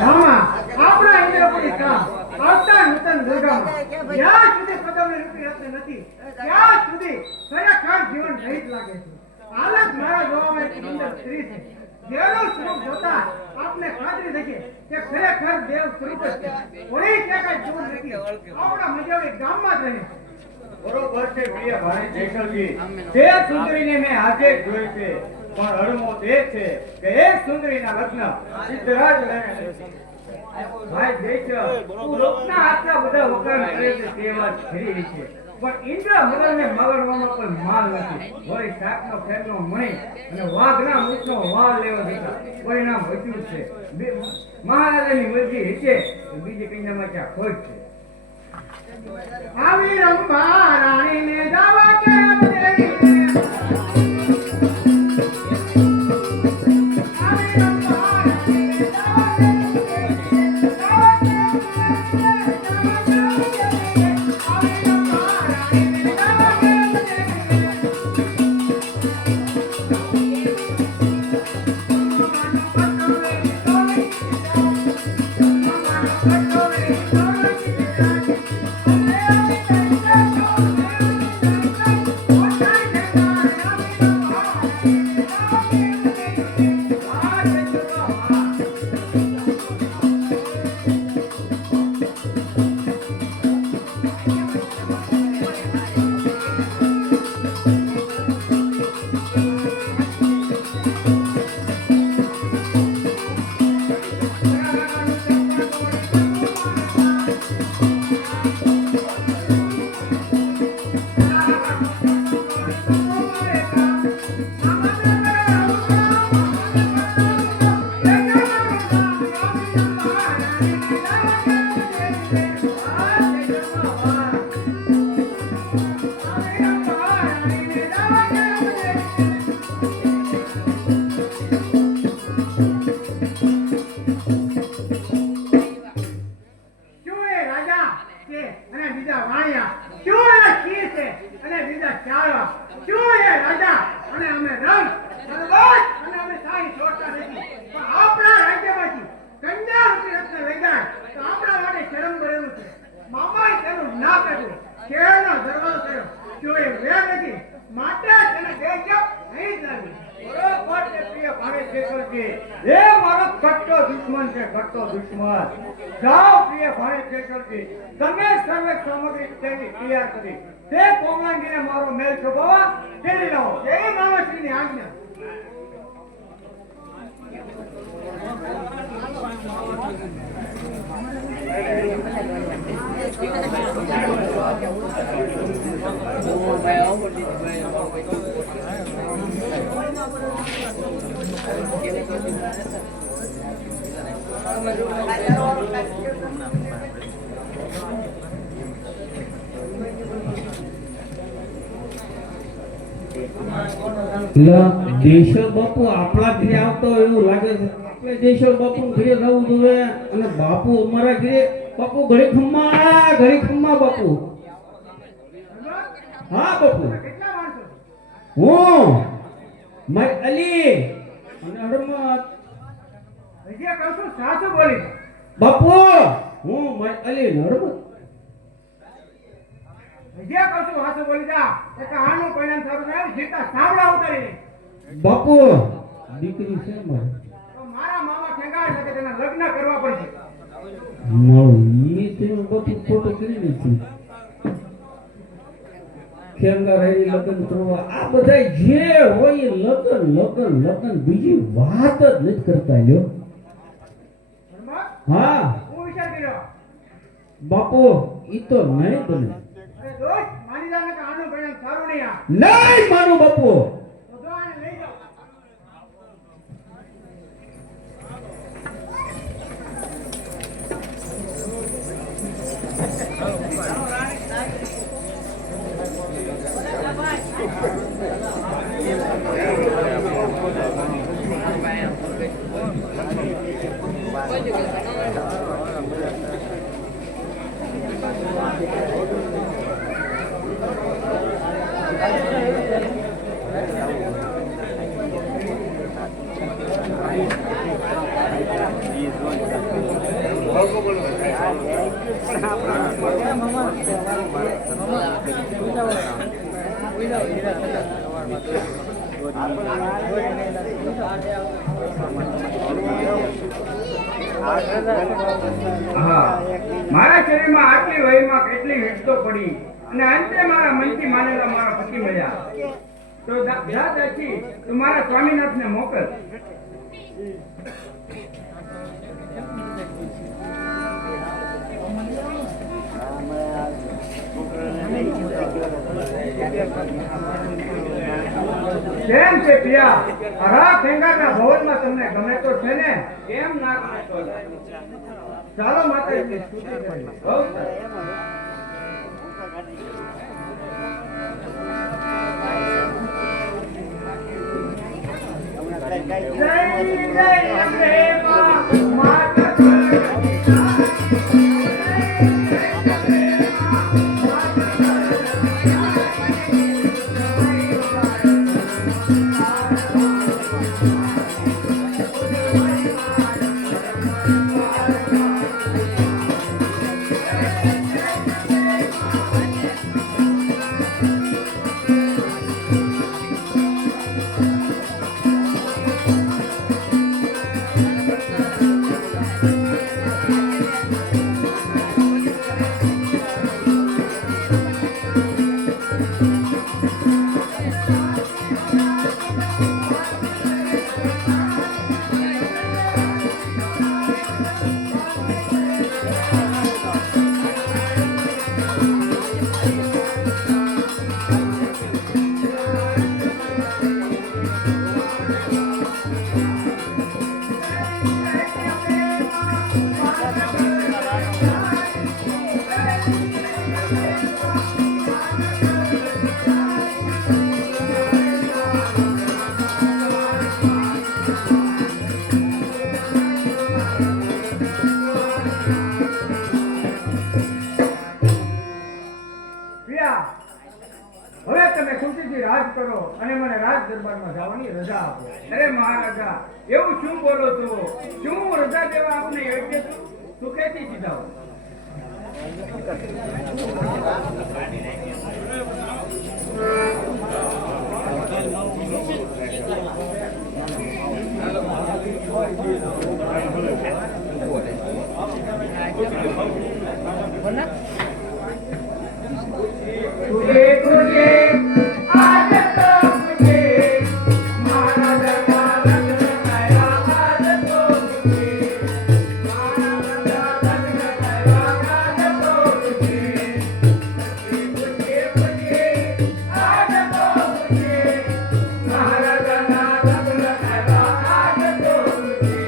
મામા, આપણા ઇન્દ્રપુરી ગામ આવતા નૂતન દુર્ગામાં જ્યાં સુધી પદવની રૂપી રત્ન નથી ત્યાં સુધી ખરેખર જીવન રહિત લાગે છે. હાલત મારા જોવામાં એક સુંદર સ્ત્રી છે જેનું સ્વરૂપ જોતા આપને ખાતરી થશે કે ખરેખર દેવ સ્વરૂપ જ છે. કોઈ કે કાંઈ જીવન નથી આપણા મજાવી ગામમાં જ રહે છે. બરોબર છે પ્રિય ભાઈ જેઠલજી. તે સુંદરીને મેં આજે જ જોઈ છે, પણ હળમો તે છે કે એ સુંદરીના લગ્ન સિદ્ધરાજ લઈને નથી. ભાઈ જેઠલ, તું રૂપના આટલા બધા વખાણ કરે છે તે વાત ખરી છે, પણ ઇન્દ્ર મગરને મગરવામાં કોઈ માલ નથી. વળી શાકનો ફેરનો મણી અને વાઘના મુખનો વાળ લેવા જતા પરિણામ વધ્યું છે. મહારાજાની મરજી છે, બીજી કન્યામાં ક્યાં ખોટ છે. આવી રંભા રાણીને જાવા કેમ દેવી? આવી રંભા રાણીને જાવા કેમ દેવી? જાવા કેમ દેવી? જાવા કેમ દેવી? આવી રંભા રાણીને જાવા કેમ દેવી? એ મારો કટ્ટો દુશ્મન છે, કટ્ટો દુશ્મન. જાઓ પ્રિય ભાઈ જેઠલજી, તમે સર્વે સામગ્રી તેની તૈયાર કરી તે કોમલાંગીને મારો મેલ શોભાવા તેડી લાવો. જય મામાશ્રીની આજ્ઞા. દેશો બાપુ આપણા ઘરે આવતો એવું લાગે છે. આપણે દેશો બાપુ ઘરે રહેવું જોઈએ અને બાપુ અમારા ઘરે બાપુ ઘરે ખમ્મા બાપુ. હા બાપુ, કેટલા માણસો? હું મારી અલી અને હરમત. હજી કહું છું સાસુ બોલી. બાપુ હું મારી અલી ને હરમત. હજી કહું છું સાસુ બોલી જા. એક આનું પરિણામ સારું થાય જીતા સાવડા ઉતારી લે. બાપુ દીકરી છે મારી. તો મારા મામા ઠેંગાડ સાથે તેના લગ્ન કરવા પડશે. મારું ઈ તેનું બાપુ ખોટું કરી નથી. ખેંગા રહી લગ્ન કરવા આ બધા જે હોય એ લગ્ન બીજી વાત જ નથી કરતા લ્યો. બરાબર? હા હું વિચાર કર્યો. બાપુ ઈ તો નહીં બને. અરે દોસ્ત, માની જા ને કે આનું પરિણામ સારું નહીં આ. નહીં માનું બાપુ. તો જો આને લઈ જાઓ. હા, મારા શરીરમાં આટલી વયમાં કેટલી વિપતો પડી અને અંતે મારા મનથી માનેલા મારા પતિ મળ્યા. તો દાદાજી તું મારા સ્વામીનાથને મોકલ. કેમ છે પિયા? હરા ખેંગાના ભવનમાં તમને ગમે તો છે ને? કેમ ના ગમે તો? ચાલો માતાજી સ્તુતિ કરીએ. બહુ સરસ. જય જય અંબે માં માતા હવે તમે ખુશીથી રાજ કરો અને મને રાજ દરબારમાં જવાની રજા આપો. અરે મહારાજા, એવું શું બોલો છો? શું રજા દેવા આપને યોગ્ય છું? સુખેથી સીધાઓ. तुझे तुझे आज तो मुझे महाराजा रंग लगाया. आज तो मुझे महाराजा रंग लगाया. आज तो मुझे तुझे आज तो मुझे महाराजा रंग लगाया. आज तो मुझे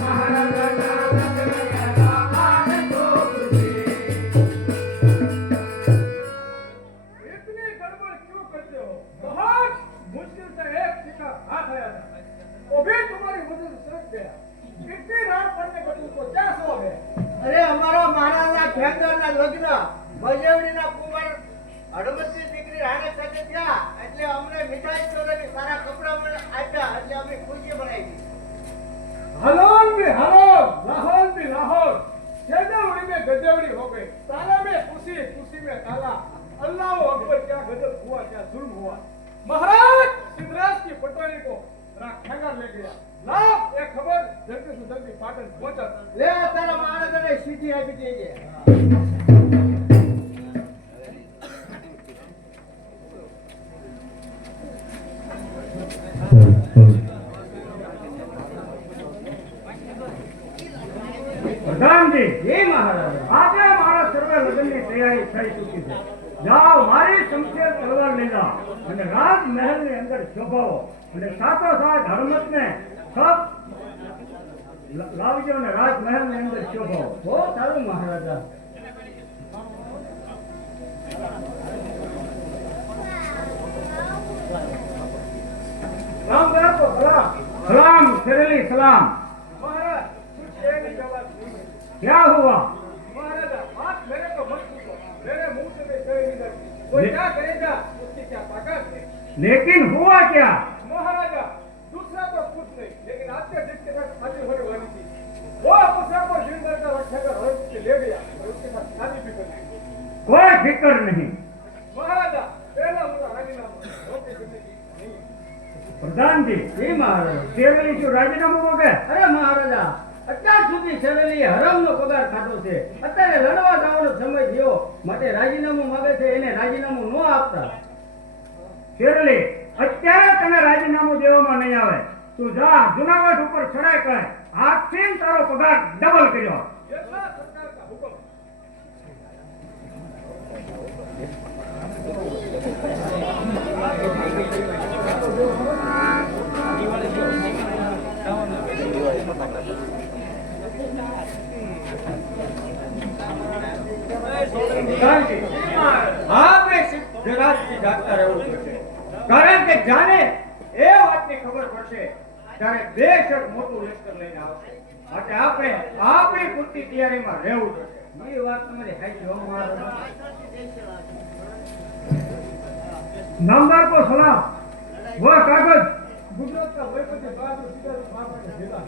महाराजा रंग लगाया. आज तो मुझे इतनी गड़बड़ क्यों करते हो? बहुत मुश्किल से एक टीका हाथ आया था, वो भी तुम्हारी मदद से गया. इतनी रात पड़ने पर तुमको क्या शौक है? અરે અમારા મહારાજા ખેંગરના લગ્ન બજેવડીના કુંવર હડમતની દીકરી રાણે સાથે થયા એટલે અમને મીઠાઈ ચોરાવી સારા કપડાં પણ આપ્યા એટલે અમે ખુશી બનાવી. हलोल में हलोल, लाहौल में लाहौल, गजवड़ी में गजवड़ी हो गई. ताला में खुशी, खुशी में ताला. अल्लाह अकबर, क्या गजब हुआ, क्या जुल्म हुआ. महाराज सिद्धराज की पटवारी को खेंगार ले गया. लाभ एक खबर जल्दी से जल्दी पाटन पहुंचा. લે તારા મહારાજાને સીધી આપી દેજે. પ્રધાનજી, એ મહારાજા, આજે મારા સર્વે લગ્નની તૈયારી થઈ ચૂકી છે. જાઓ, મારી શમશેર તલવાર લઈ જાઓ અને રાજમહેલની અંદર શોભાવો અને સાથોસાથ હરમતને સબ લાવજો અને રાજમહેલની અંદર શોભાવો. બહુ સારું મહારાજા. राम को सलाम. सलाम सिरली सलाम. महाराज कुछ कहने का बात नहीं है. क्या हुआ? महाराजा बात मेरे को मत पूछो. मेरे मुंह से मैं कह नहीं सकती. कोई क्या करेगा उसकी क्या ताकत है. लेकिन हुआ क्या? महाराजा दूसरा तो कुछ नहीं, लेकिन आज के दिन के साथ शादी होने वाली थी. वो अपने को जिंदा का रखेगा, ले કોઈ ફિકર નહીં. મહારાજા પહેલા મોટા રાજીનામું મોટી જિંદગી નહીં. પ્રધાનજી, જી મહારાજ. શેરલી શું રાજીનામું માંગે? અરે મહારાજા, અત્યાર સુધી શેરલીએ હરામનો પગાર ખાધો છે. અત્યારે લડવા જવાનો સમય થયો માટે રાજીનામું માંગે છે. એને રાજીનામું ન આપતા. શેરલી, અત્યારે તને રાજીનામું દેવામાં નહીં આવે. તું જા જુનાગઢ ઉપર ચડાઈ કર. આજથી તારો પગાર ડબલ કર્યો. એટલા સરકાર કા હુકમ. પ્રધાનજી, આપણે જરાકથી જાગતા રહેવું પડશે. કારણ કે જાણે એ વાતની ખબર પડશે ત્યારે બેશક મોટું લશ્કર લઈને આવશે. માટે આપણે આપણી પૂરતી તૈયારીમાં રહેવું પડશે. એ વાત તમારી સાચી હો મહારાજા. नामदार को सलाम. वो कागज ગુજરાત કા વહીવટી બહાદુર સિદ્ધાર્થ મહારાજે ભેગા.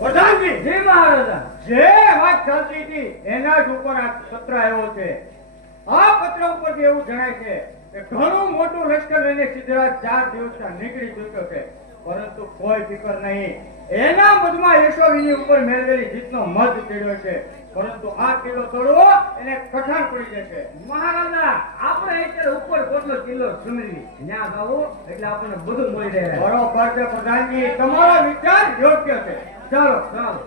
પ્રધાનજી, જી મહારાજા. જે વાત ચાલતી હતી એના જ ઉપર આ પત્ર આવ્યો છે. આ પત્ર ઉપરથી એવું જણાય છે કે ઘણું મોટું લશ્કર લઈને સિદ્ધરાજ 4 દિવસના નીકળી ચૂક્યો છે, પરંતુ કોઈ ફિકર નહીં. એના મધમાં યશોવીની ઉપર મેળવેલી જીતનો મધ ચડ્યો છે, પરંતુ આ કિલ્લો તોડવો એને કઠણ પડી જશે. મહારાજા, આપણે અત્યારે ઉપર કોટલો કિલ્લો સુમેરી ત્યાં ગાવો એટલે આપણને બધું મળી રહે. બરોબર છે પ્રધાનજી, તમારો વિચાર યોગ્ય છે. ચાલો ચાલો.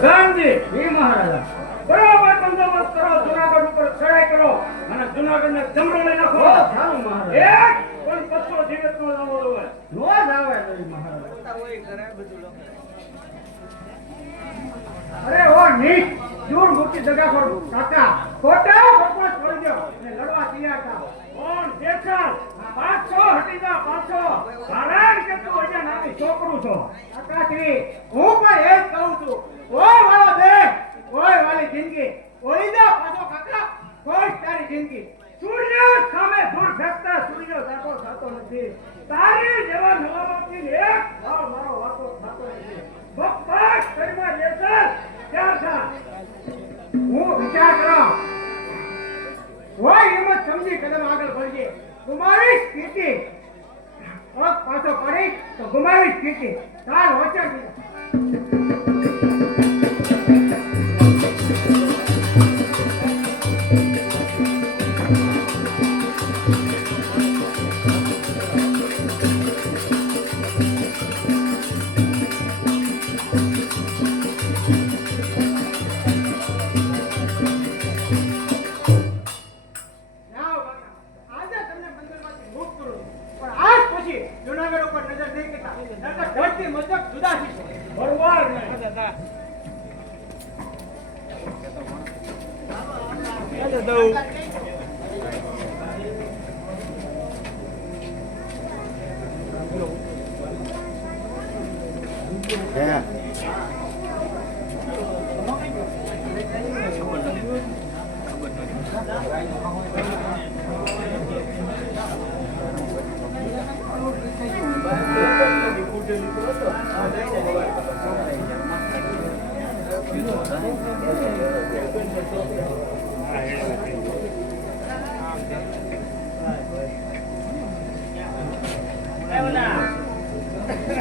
પ્રધાનજી, જી મહારાજા. બરોબર બંદોબસ્ત કરો, જુનાગઢ ઉપર ચડાઈ કરો અને જુનાગઢને જમણો લઈ નાખો. સારું મહારાજા. એક પણ પત્તો જીવતનો ન હોય. નો જ આવે તો ઈ મહારાજા. અરે ઓ નીચ, દૂર મૂકી દગા કર કાકા. ખોટા બકવાસ છોડી દો અને લડવા તૈયાર થાઓ. કોણ દેખાવ? પાછો હટી જા, પાછો. કારણ કે તું અજા નાની છોકરું છો. કાકાશ્રી, હું પણ એ જ કહું છું. કોઈ વાળો દેહ, કોઈ વાળી જિંદગી. કોઈ દે પાછો કાકા, કોઈ તારી જિંદગી. સૂર્ય સામે દૂર ફેંકતા સૂર્ય જાતો થતો નથી. તારી જેવા નવાબથી એક ભાવ મારો વાતો થતો નથી. બકવાસ કરીમાં લેશે ક્યાં થા? હું વિચાર કરો. કોઈ હિંમત સમજી કદમ આગળ ભરજે. ગુમાવીશ કીર્તિ. પગ પાછો પડી તો ગુમાવીશ કીર્તિ. ચાલ વચન દીધું. જાઓ કાકા. આજે તમને બંદરમાંથી મુક્ત કરું. પણ આજ પછી જુનાગઢ ઉપર નજર નહીં કરતા. નકર ધરતી મજક જુદા થઈશું. બરોબર ને?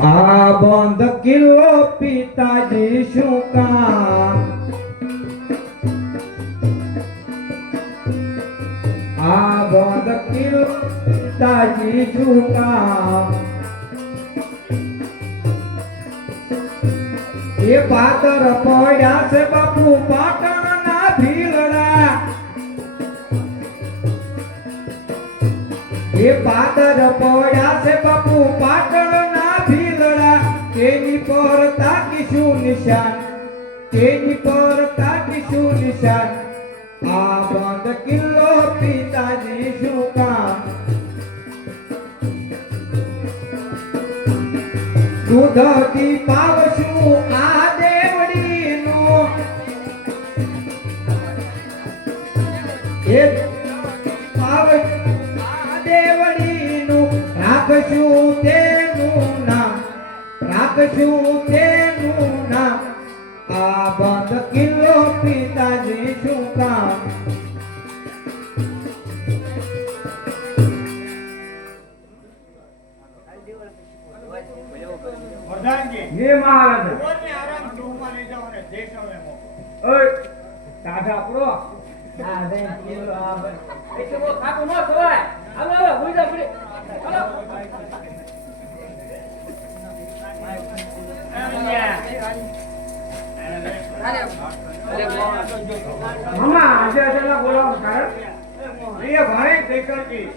આ બંધ કિલ્લો પિતાજી શું કામ? આ બંધ કિલ્લો પિતાજી શું કામ? એ પાતર પડ્યા છે બાપુ પાટણના ભીલડા. એ પાતર પડ્યા છે બાપુ પાટણના ભીલડા. તેની પર તાકીશું નિશાન, તેની પર તાકીશું નિશાન. આ બંધ કિલ્લો પિતાજી શું કામ? દૂધથી પાવશું આ દેવડીનો. હે દેવડીનું રાખશું તેનું નામ આ બંધ કિલ્લો પિતાજી શું કામ પ્રધાનજી હે મહારાજા કોઈને આરામ ગૃહમાં લઈ જાઓ અને દેશોને મોકલો. ઓય દાદા પ્રો મામા આજે અચાનક બોલાવવાનું કારણ પ્રિય ભાઈ દેશરજી,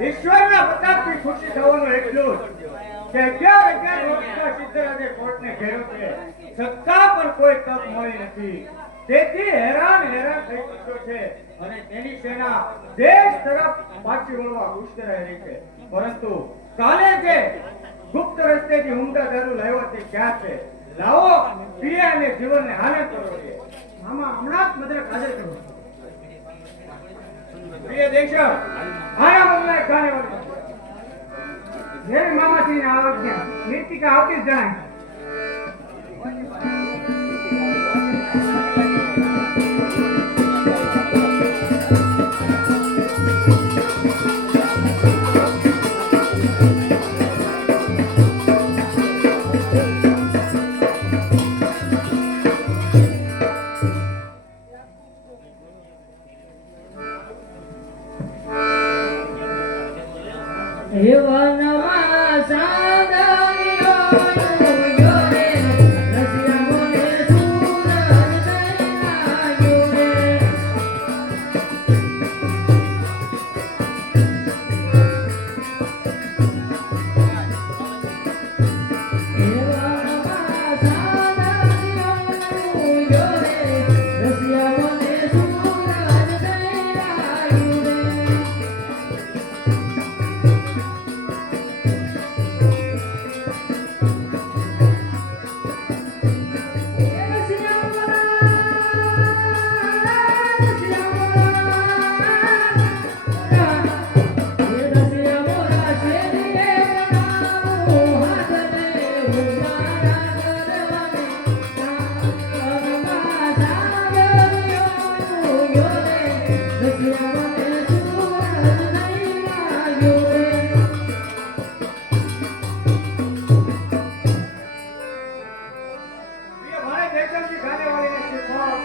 ઈશ્વરના પ્રતાપથી ખુશી થવાનું એટલું જ કે 11 વર્ષના સિદ્ધરાજે કોર્ટને ઘેર્યો છે, છતાં પણ કોઈ તક મળી નથી. તેથી હેરાન થઈ ચૂક્યો છે અને તેની સેના દેશ તરફ પાછી વળવા ઉશ્કેરાઈ રહી છે. પરંતુ કાલે જે ગુપ્ત રસ્તેથી ઉમદા દારૂ લાવ્યો તે ક્યાં છે? લાવો પીએ અને જીવનને હાને કરો છે. મામા હમણાં જ મદરક હાજર કરો પ્રિય દેશર, આયા મમ્મી ગાને વાળી જેવી મામાજીની આજ્ઞા નીતિકા આવતી જ જણાય પ્રિય ભાઈ દેશરજી ગાને વાળીને શીખવાડો.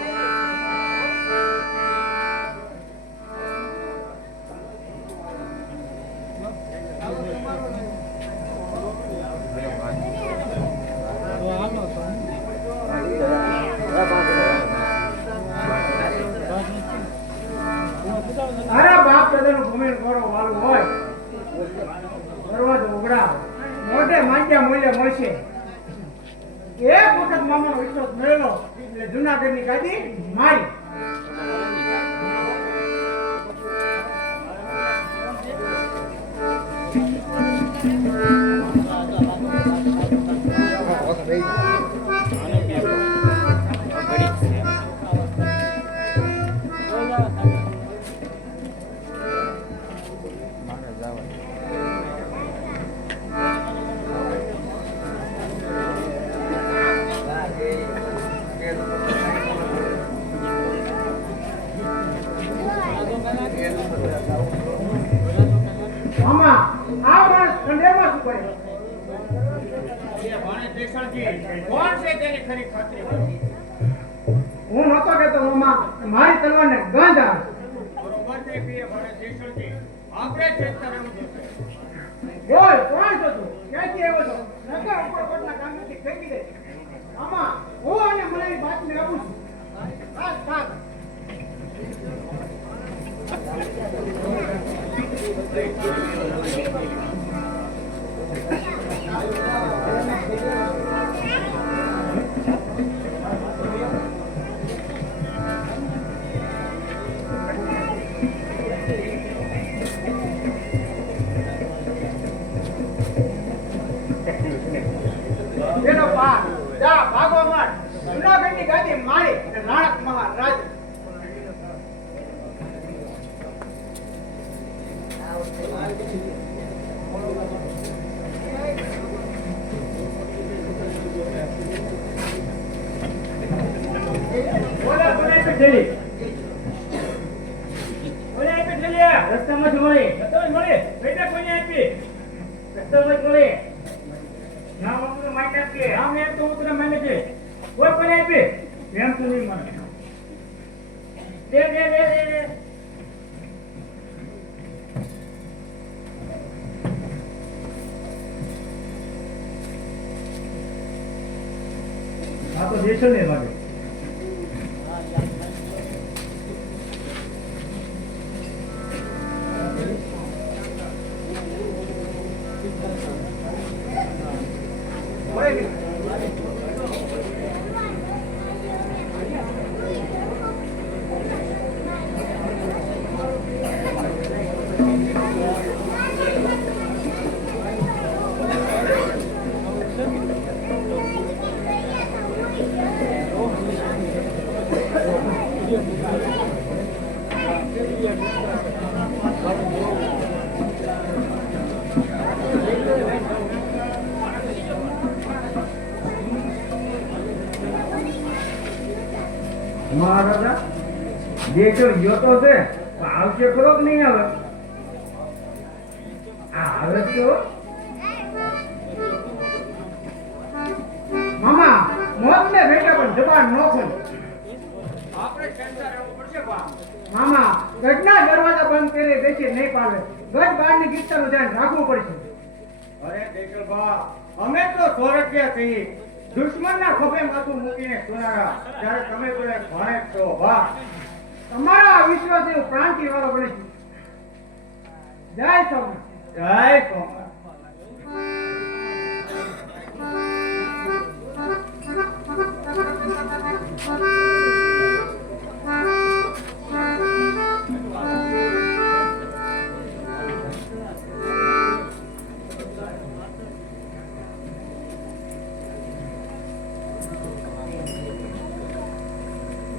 તારા બાપ દાદાનું ભૂમિ ગોળો વાળું હોય દરવાજો ઉઘડાવ મોઢે માંગ્યા મૂલ્ય મળશે એક વખત મામાનો વિશ્વાસ મેળવેલો એટલે જુનાગઢની ગાદી મારી મામા આ માણસ ખંડેરમાં શું કરે પ્રિય ભાઈ દેશરજી, કોણ છે તેની ખરી ખાતરી કરો. હું નહોતો કહેતો મામા મારી તલવારને ગંધ આવે બરોબર છે પ્રિય ભાઈ દેશરજી, આપણે ચેતતા રહેવું જોઈએ. બોલ કોણ છો તું ક્યાંથી આવ્યો છો નકર ઉપરકોટના ગામમાંથી ફેંકી દે મામા હું અને મને બાતમી આપું છું બસ બસ એનો પાર જા ભાગો માર જુનાગઢની ગાદી મારી અને રાણક મહારાજ થેલી કોને આપી થેલી રસ્તામાં જ મળી બેટા કોને આપી રસ્તામાં જ મળી નામ આપણું માઇક આપીએ નામ એમ તો ઉતરા માંગે છે કોઈ કોને આપી એમ તો નહીં મને દે આ તો દેશો ને લાગે મહારાજા દેશો જોતો છે પણ આવશે ખરો કે નહીં આવે આવે તો મામા મોત ને બેટા પણ જબાન ન ખોલ આપણે સેન્સર રહેવું પડશે બા મામા ગઢના દરવાજા બંધ કરી બેસી નહીં પાવે ગઢ બહારની ગીતાનું ધ્યાન રાખવું પડશે અરે દેશલભા અમે તો સોરઠિયા છીએ દુશ્મનના ખભે માથું મૂકીને સુનારા ત્યારે તમે તો એક ભાણે છો વાહ તમારા વિશ્વાસ એવું પ્રાંતિ વાળો બને છે જય સોમનાથ જય સોમનાથ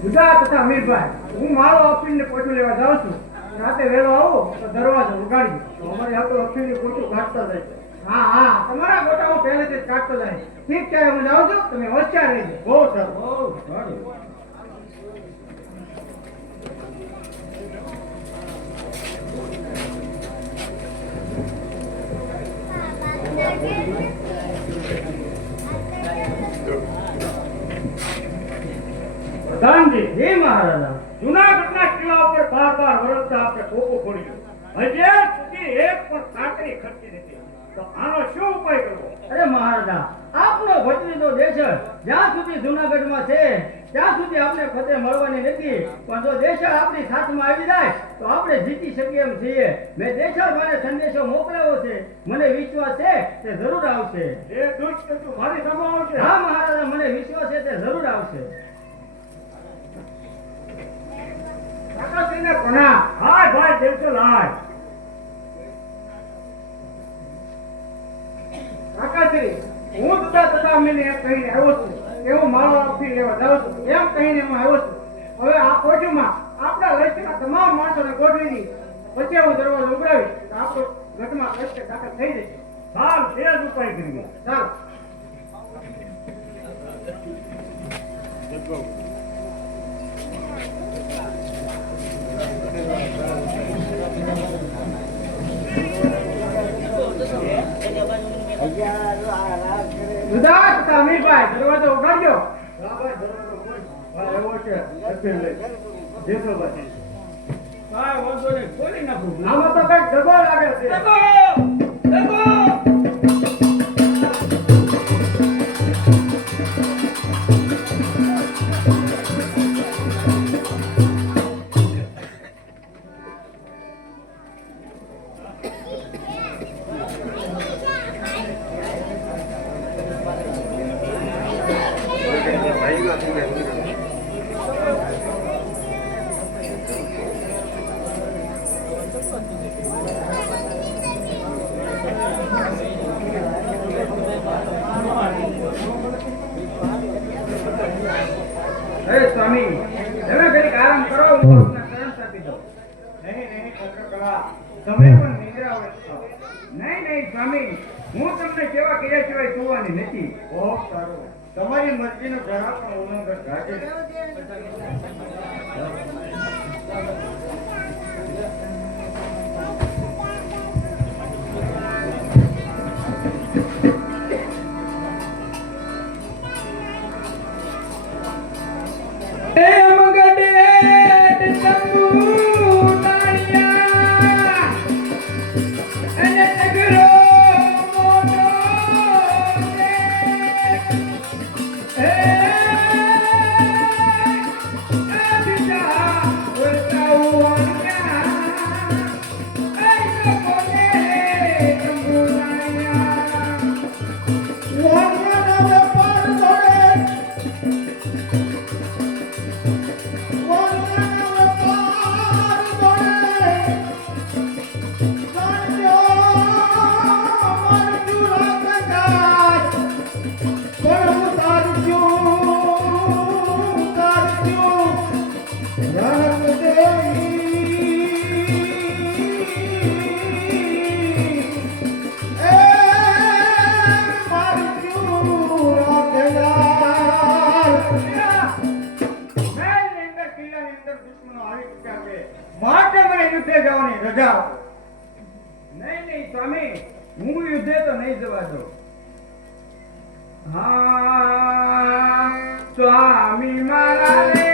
જુદા તથા અમીરભાઈ હું મારો અફીણને પોચું લેવા જાઉં છું રાતે વહેલો આવો તો દરવાજો ઉગાડી તો અમારી આપણું અફીણને પોચું કાઢતા જાય હા તમારા ગોટા હું પહેલેથી જ કાઢતો જાય ઠીક છે હું જાઉં છું તમે હોશિયાર રહેજો બહુ સારું બહુ સારું પ્રધાનજી જી મહારાજા જુનાગઢના કિલ્લા ઉપર બાર વરસતા આપણે કોકો ખોલ્યું હજી સુધી એક પણ કાંકરી ખર્ચી નથી તો આનો શું ઉપાય કરવો અરે મહારાજા આપનો ભત્રીજો દેશ જ્યાં સુધી જુનાગઢમાં છે ત્યાં સુધી આપણે ફતેહ મળવાની નથી પણ જો દેશળ આપણી સાથમાં આવી જાય તો આપણે જીતી શકીએ એમ છીએ મેં દેશળ મને સંદેશો મોકલ્યો છે મને વિશ્વાસ છે તે જરૂર આવશે એ દુષ્ટ તું મારી સામે આવશે હા મહારાજા મને વિશ્વાસ છે તે જરૂર આવશે કાકાશ્રીને પ્રણામ હાય ભાઈ દેવચલ હાય કાકાશ્રી હું તથા અમીને એમ કહીને આવ્યો છું કે હું મારો અફીણ લેવા જાઉં છું એમ કહીને હું આવ્યો છું હવે આ કોઠીમાં આપણા લશ્કરના તમામ માણસોને ગોઠવી દી પછી હું દરવાજો ઉઘરાવીશ તો આપણો ગઢમાં લશ્કર દાખલ થઈ જશે સારું તે જ ઉપાય કરીએ સારું જુદા તથા અમીરભાઈ દરવાજો ઉઘાડજો એવો છે દેશોભાઈ કાંઈ વાંધો નહીં ખોલી નાખું આમાં તો કઈક દગો લાગે છે અરે સ્વામી તમે ઘડીક આરામ કરો હું આપના શરણ આપી દઉં નહીં ચંદ્રકલા તમે પણ નિદ્રા હોય છો નહીં સ્વામી હું તમને સેવા કર્યા સિવાય જોવાની નથી બહુ સારું તમારી મરજીનો જરા પણ ઉલ્લંઘન રાખે યુદ્ધે જવાની રજા આપો. નહીં નહીં સ્વામી, હું યુદ્ધે તો નહીં જવા દઉં. હા સ્વામી મારા રે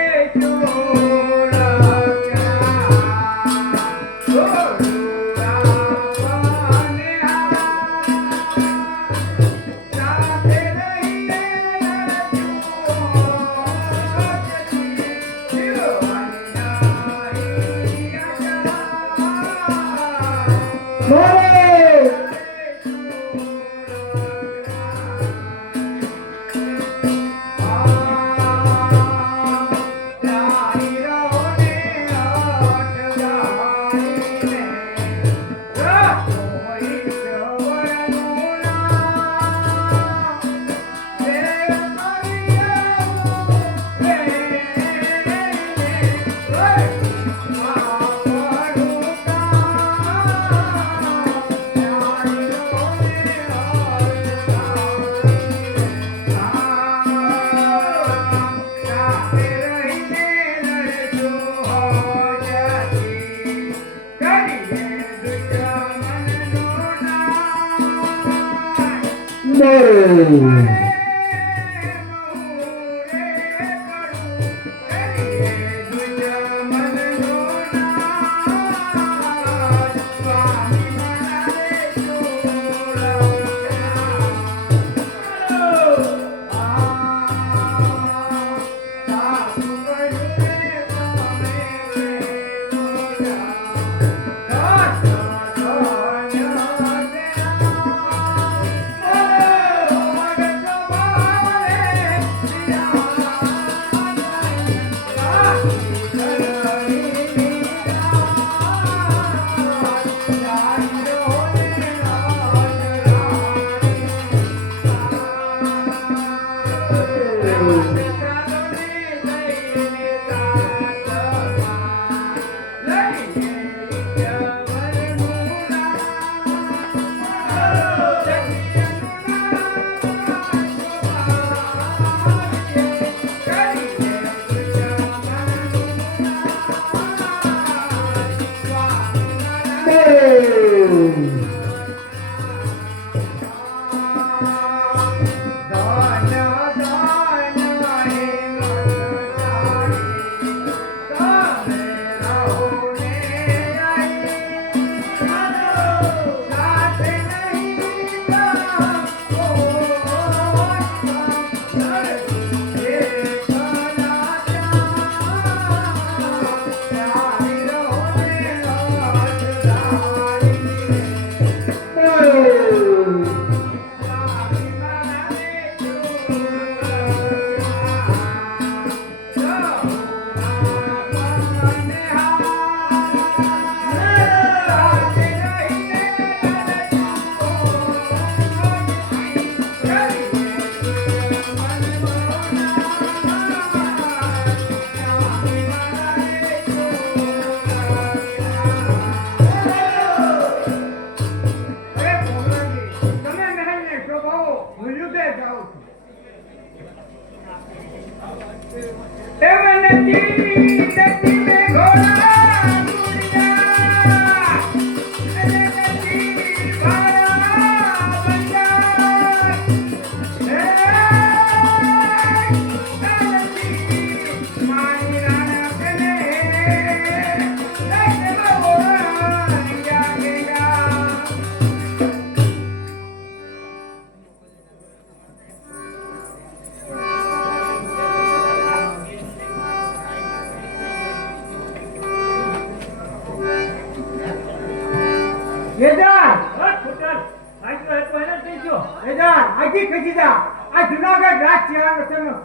જુનાગઢ રાજ્ય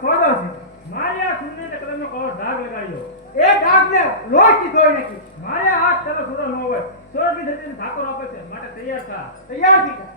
સોદો છે. મારે આ સુંદરને કલમનો કવર ધાગ લગાડ્યો. એ ડાગને લોહી ધોઈ નાખી. મારે હાથ તરફ સુરો ન હોય. સોરથી ધરતીને ઠાકોર આપે છે માટે તૈયાર થા. તૈયાર થઈ જા.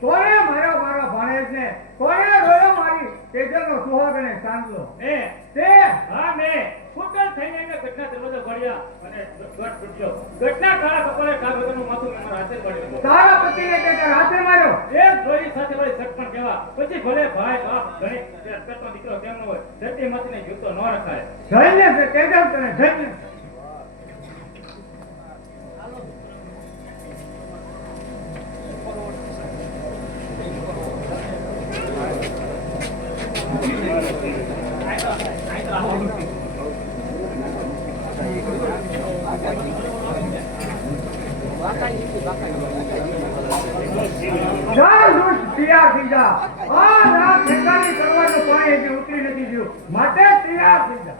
કોને માર્યો મારા ભાણેજને? કોને રોયો મારી તેજલનો સુહાગ અને ચાંદલો? એ તે હા મેં ફૂટલ થઈને એને ગઢના દરવાજા ભળ્યા અને ગઢ તૂટ્યો. ગઢના કાળા કપાળે કાળ વગરનું માથું મેં મારા હાથે પાડ્યું. તારા પતિને તે તારા હાથે માર્યો. એક જોઈ સાથે વળી સટપણ કહેવા. પછી ભલે ભાઈ બાપ ગણે તે અટકતો દીકરો કેમ ન હોય, ધરતી માથીને જૂતો ન રખાય. જઈને તે તેજલ તને જઈને. જા દુષ્ટ તૈયાર થઈ જા. આ રાત ઠેકાણી કરવાનું પાણી હજી ઉતરી નથી ગયું, માટે તૈયાર થઈ જા.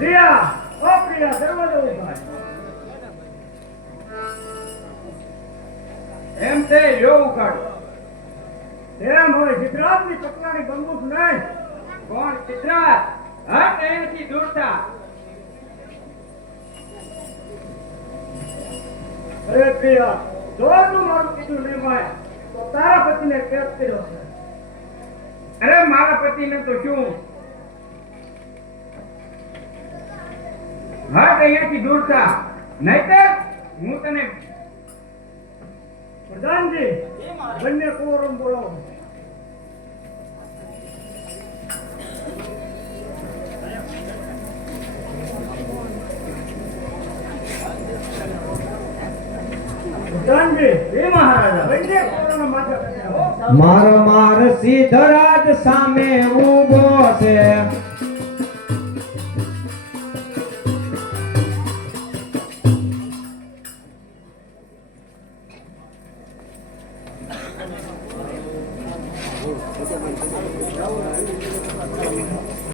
પ્રિયા, ઓ પ્રિયા, દરવાજો ઉઘાડ. એમ તે યો ઉઘાડ. એમ હોય ગુજરાતની ચકલાની બંદૂક નહીં. કોણ ગુજરાત? હટ અહીંથી દૂર થા. અરે પ્રિયા, જો તું મારું કીધું નહીં માને તો તારા પતિને કેદ કર્યો છે. અરે મારા પતિને તો શું? હટ અહીંયાથી દૂર થા, નહીંતર હું તને. પ્રધાનજી, બંને કોરમ બોલાવો. પ્રધાનજી, એ મહારાજા, બંને કોરમ માથે માર સિદ્ધરાજ સામે ઊભો છે.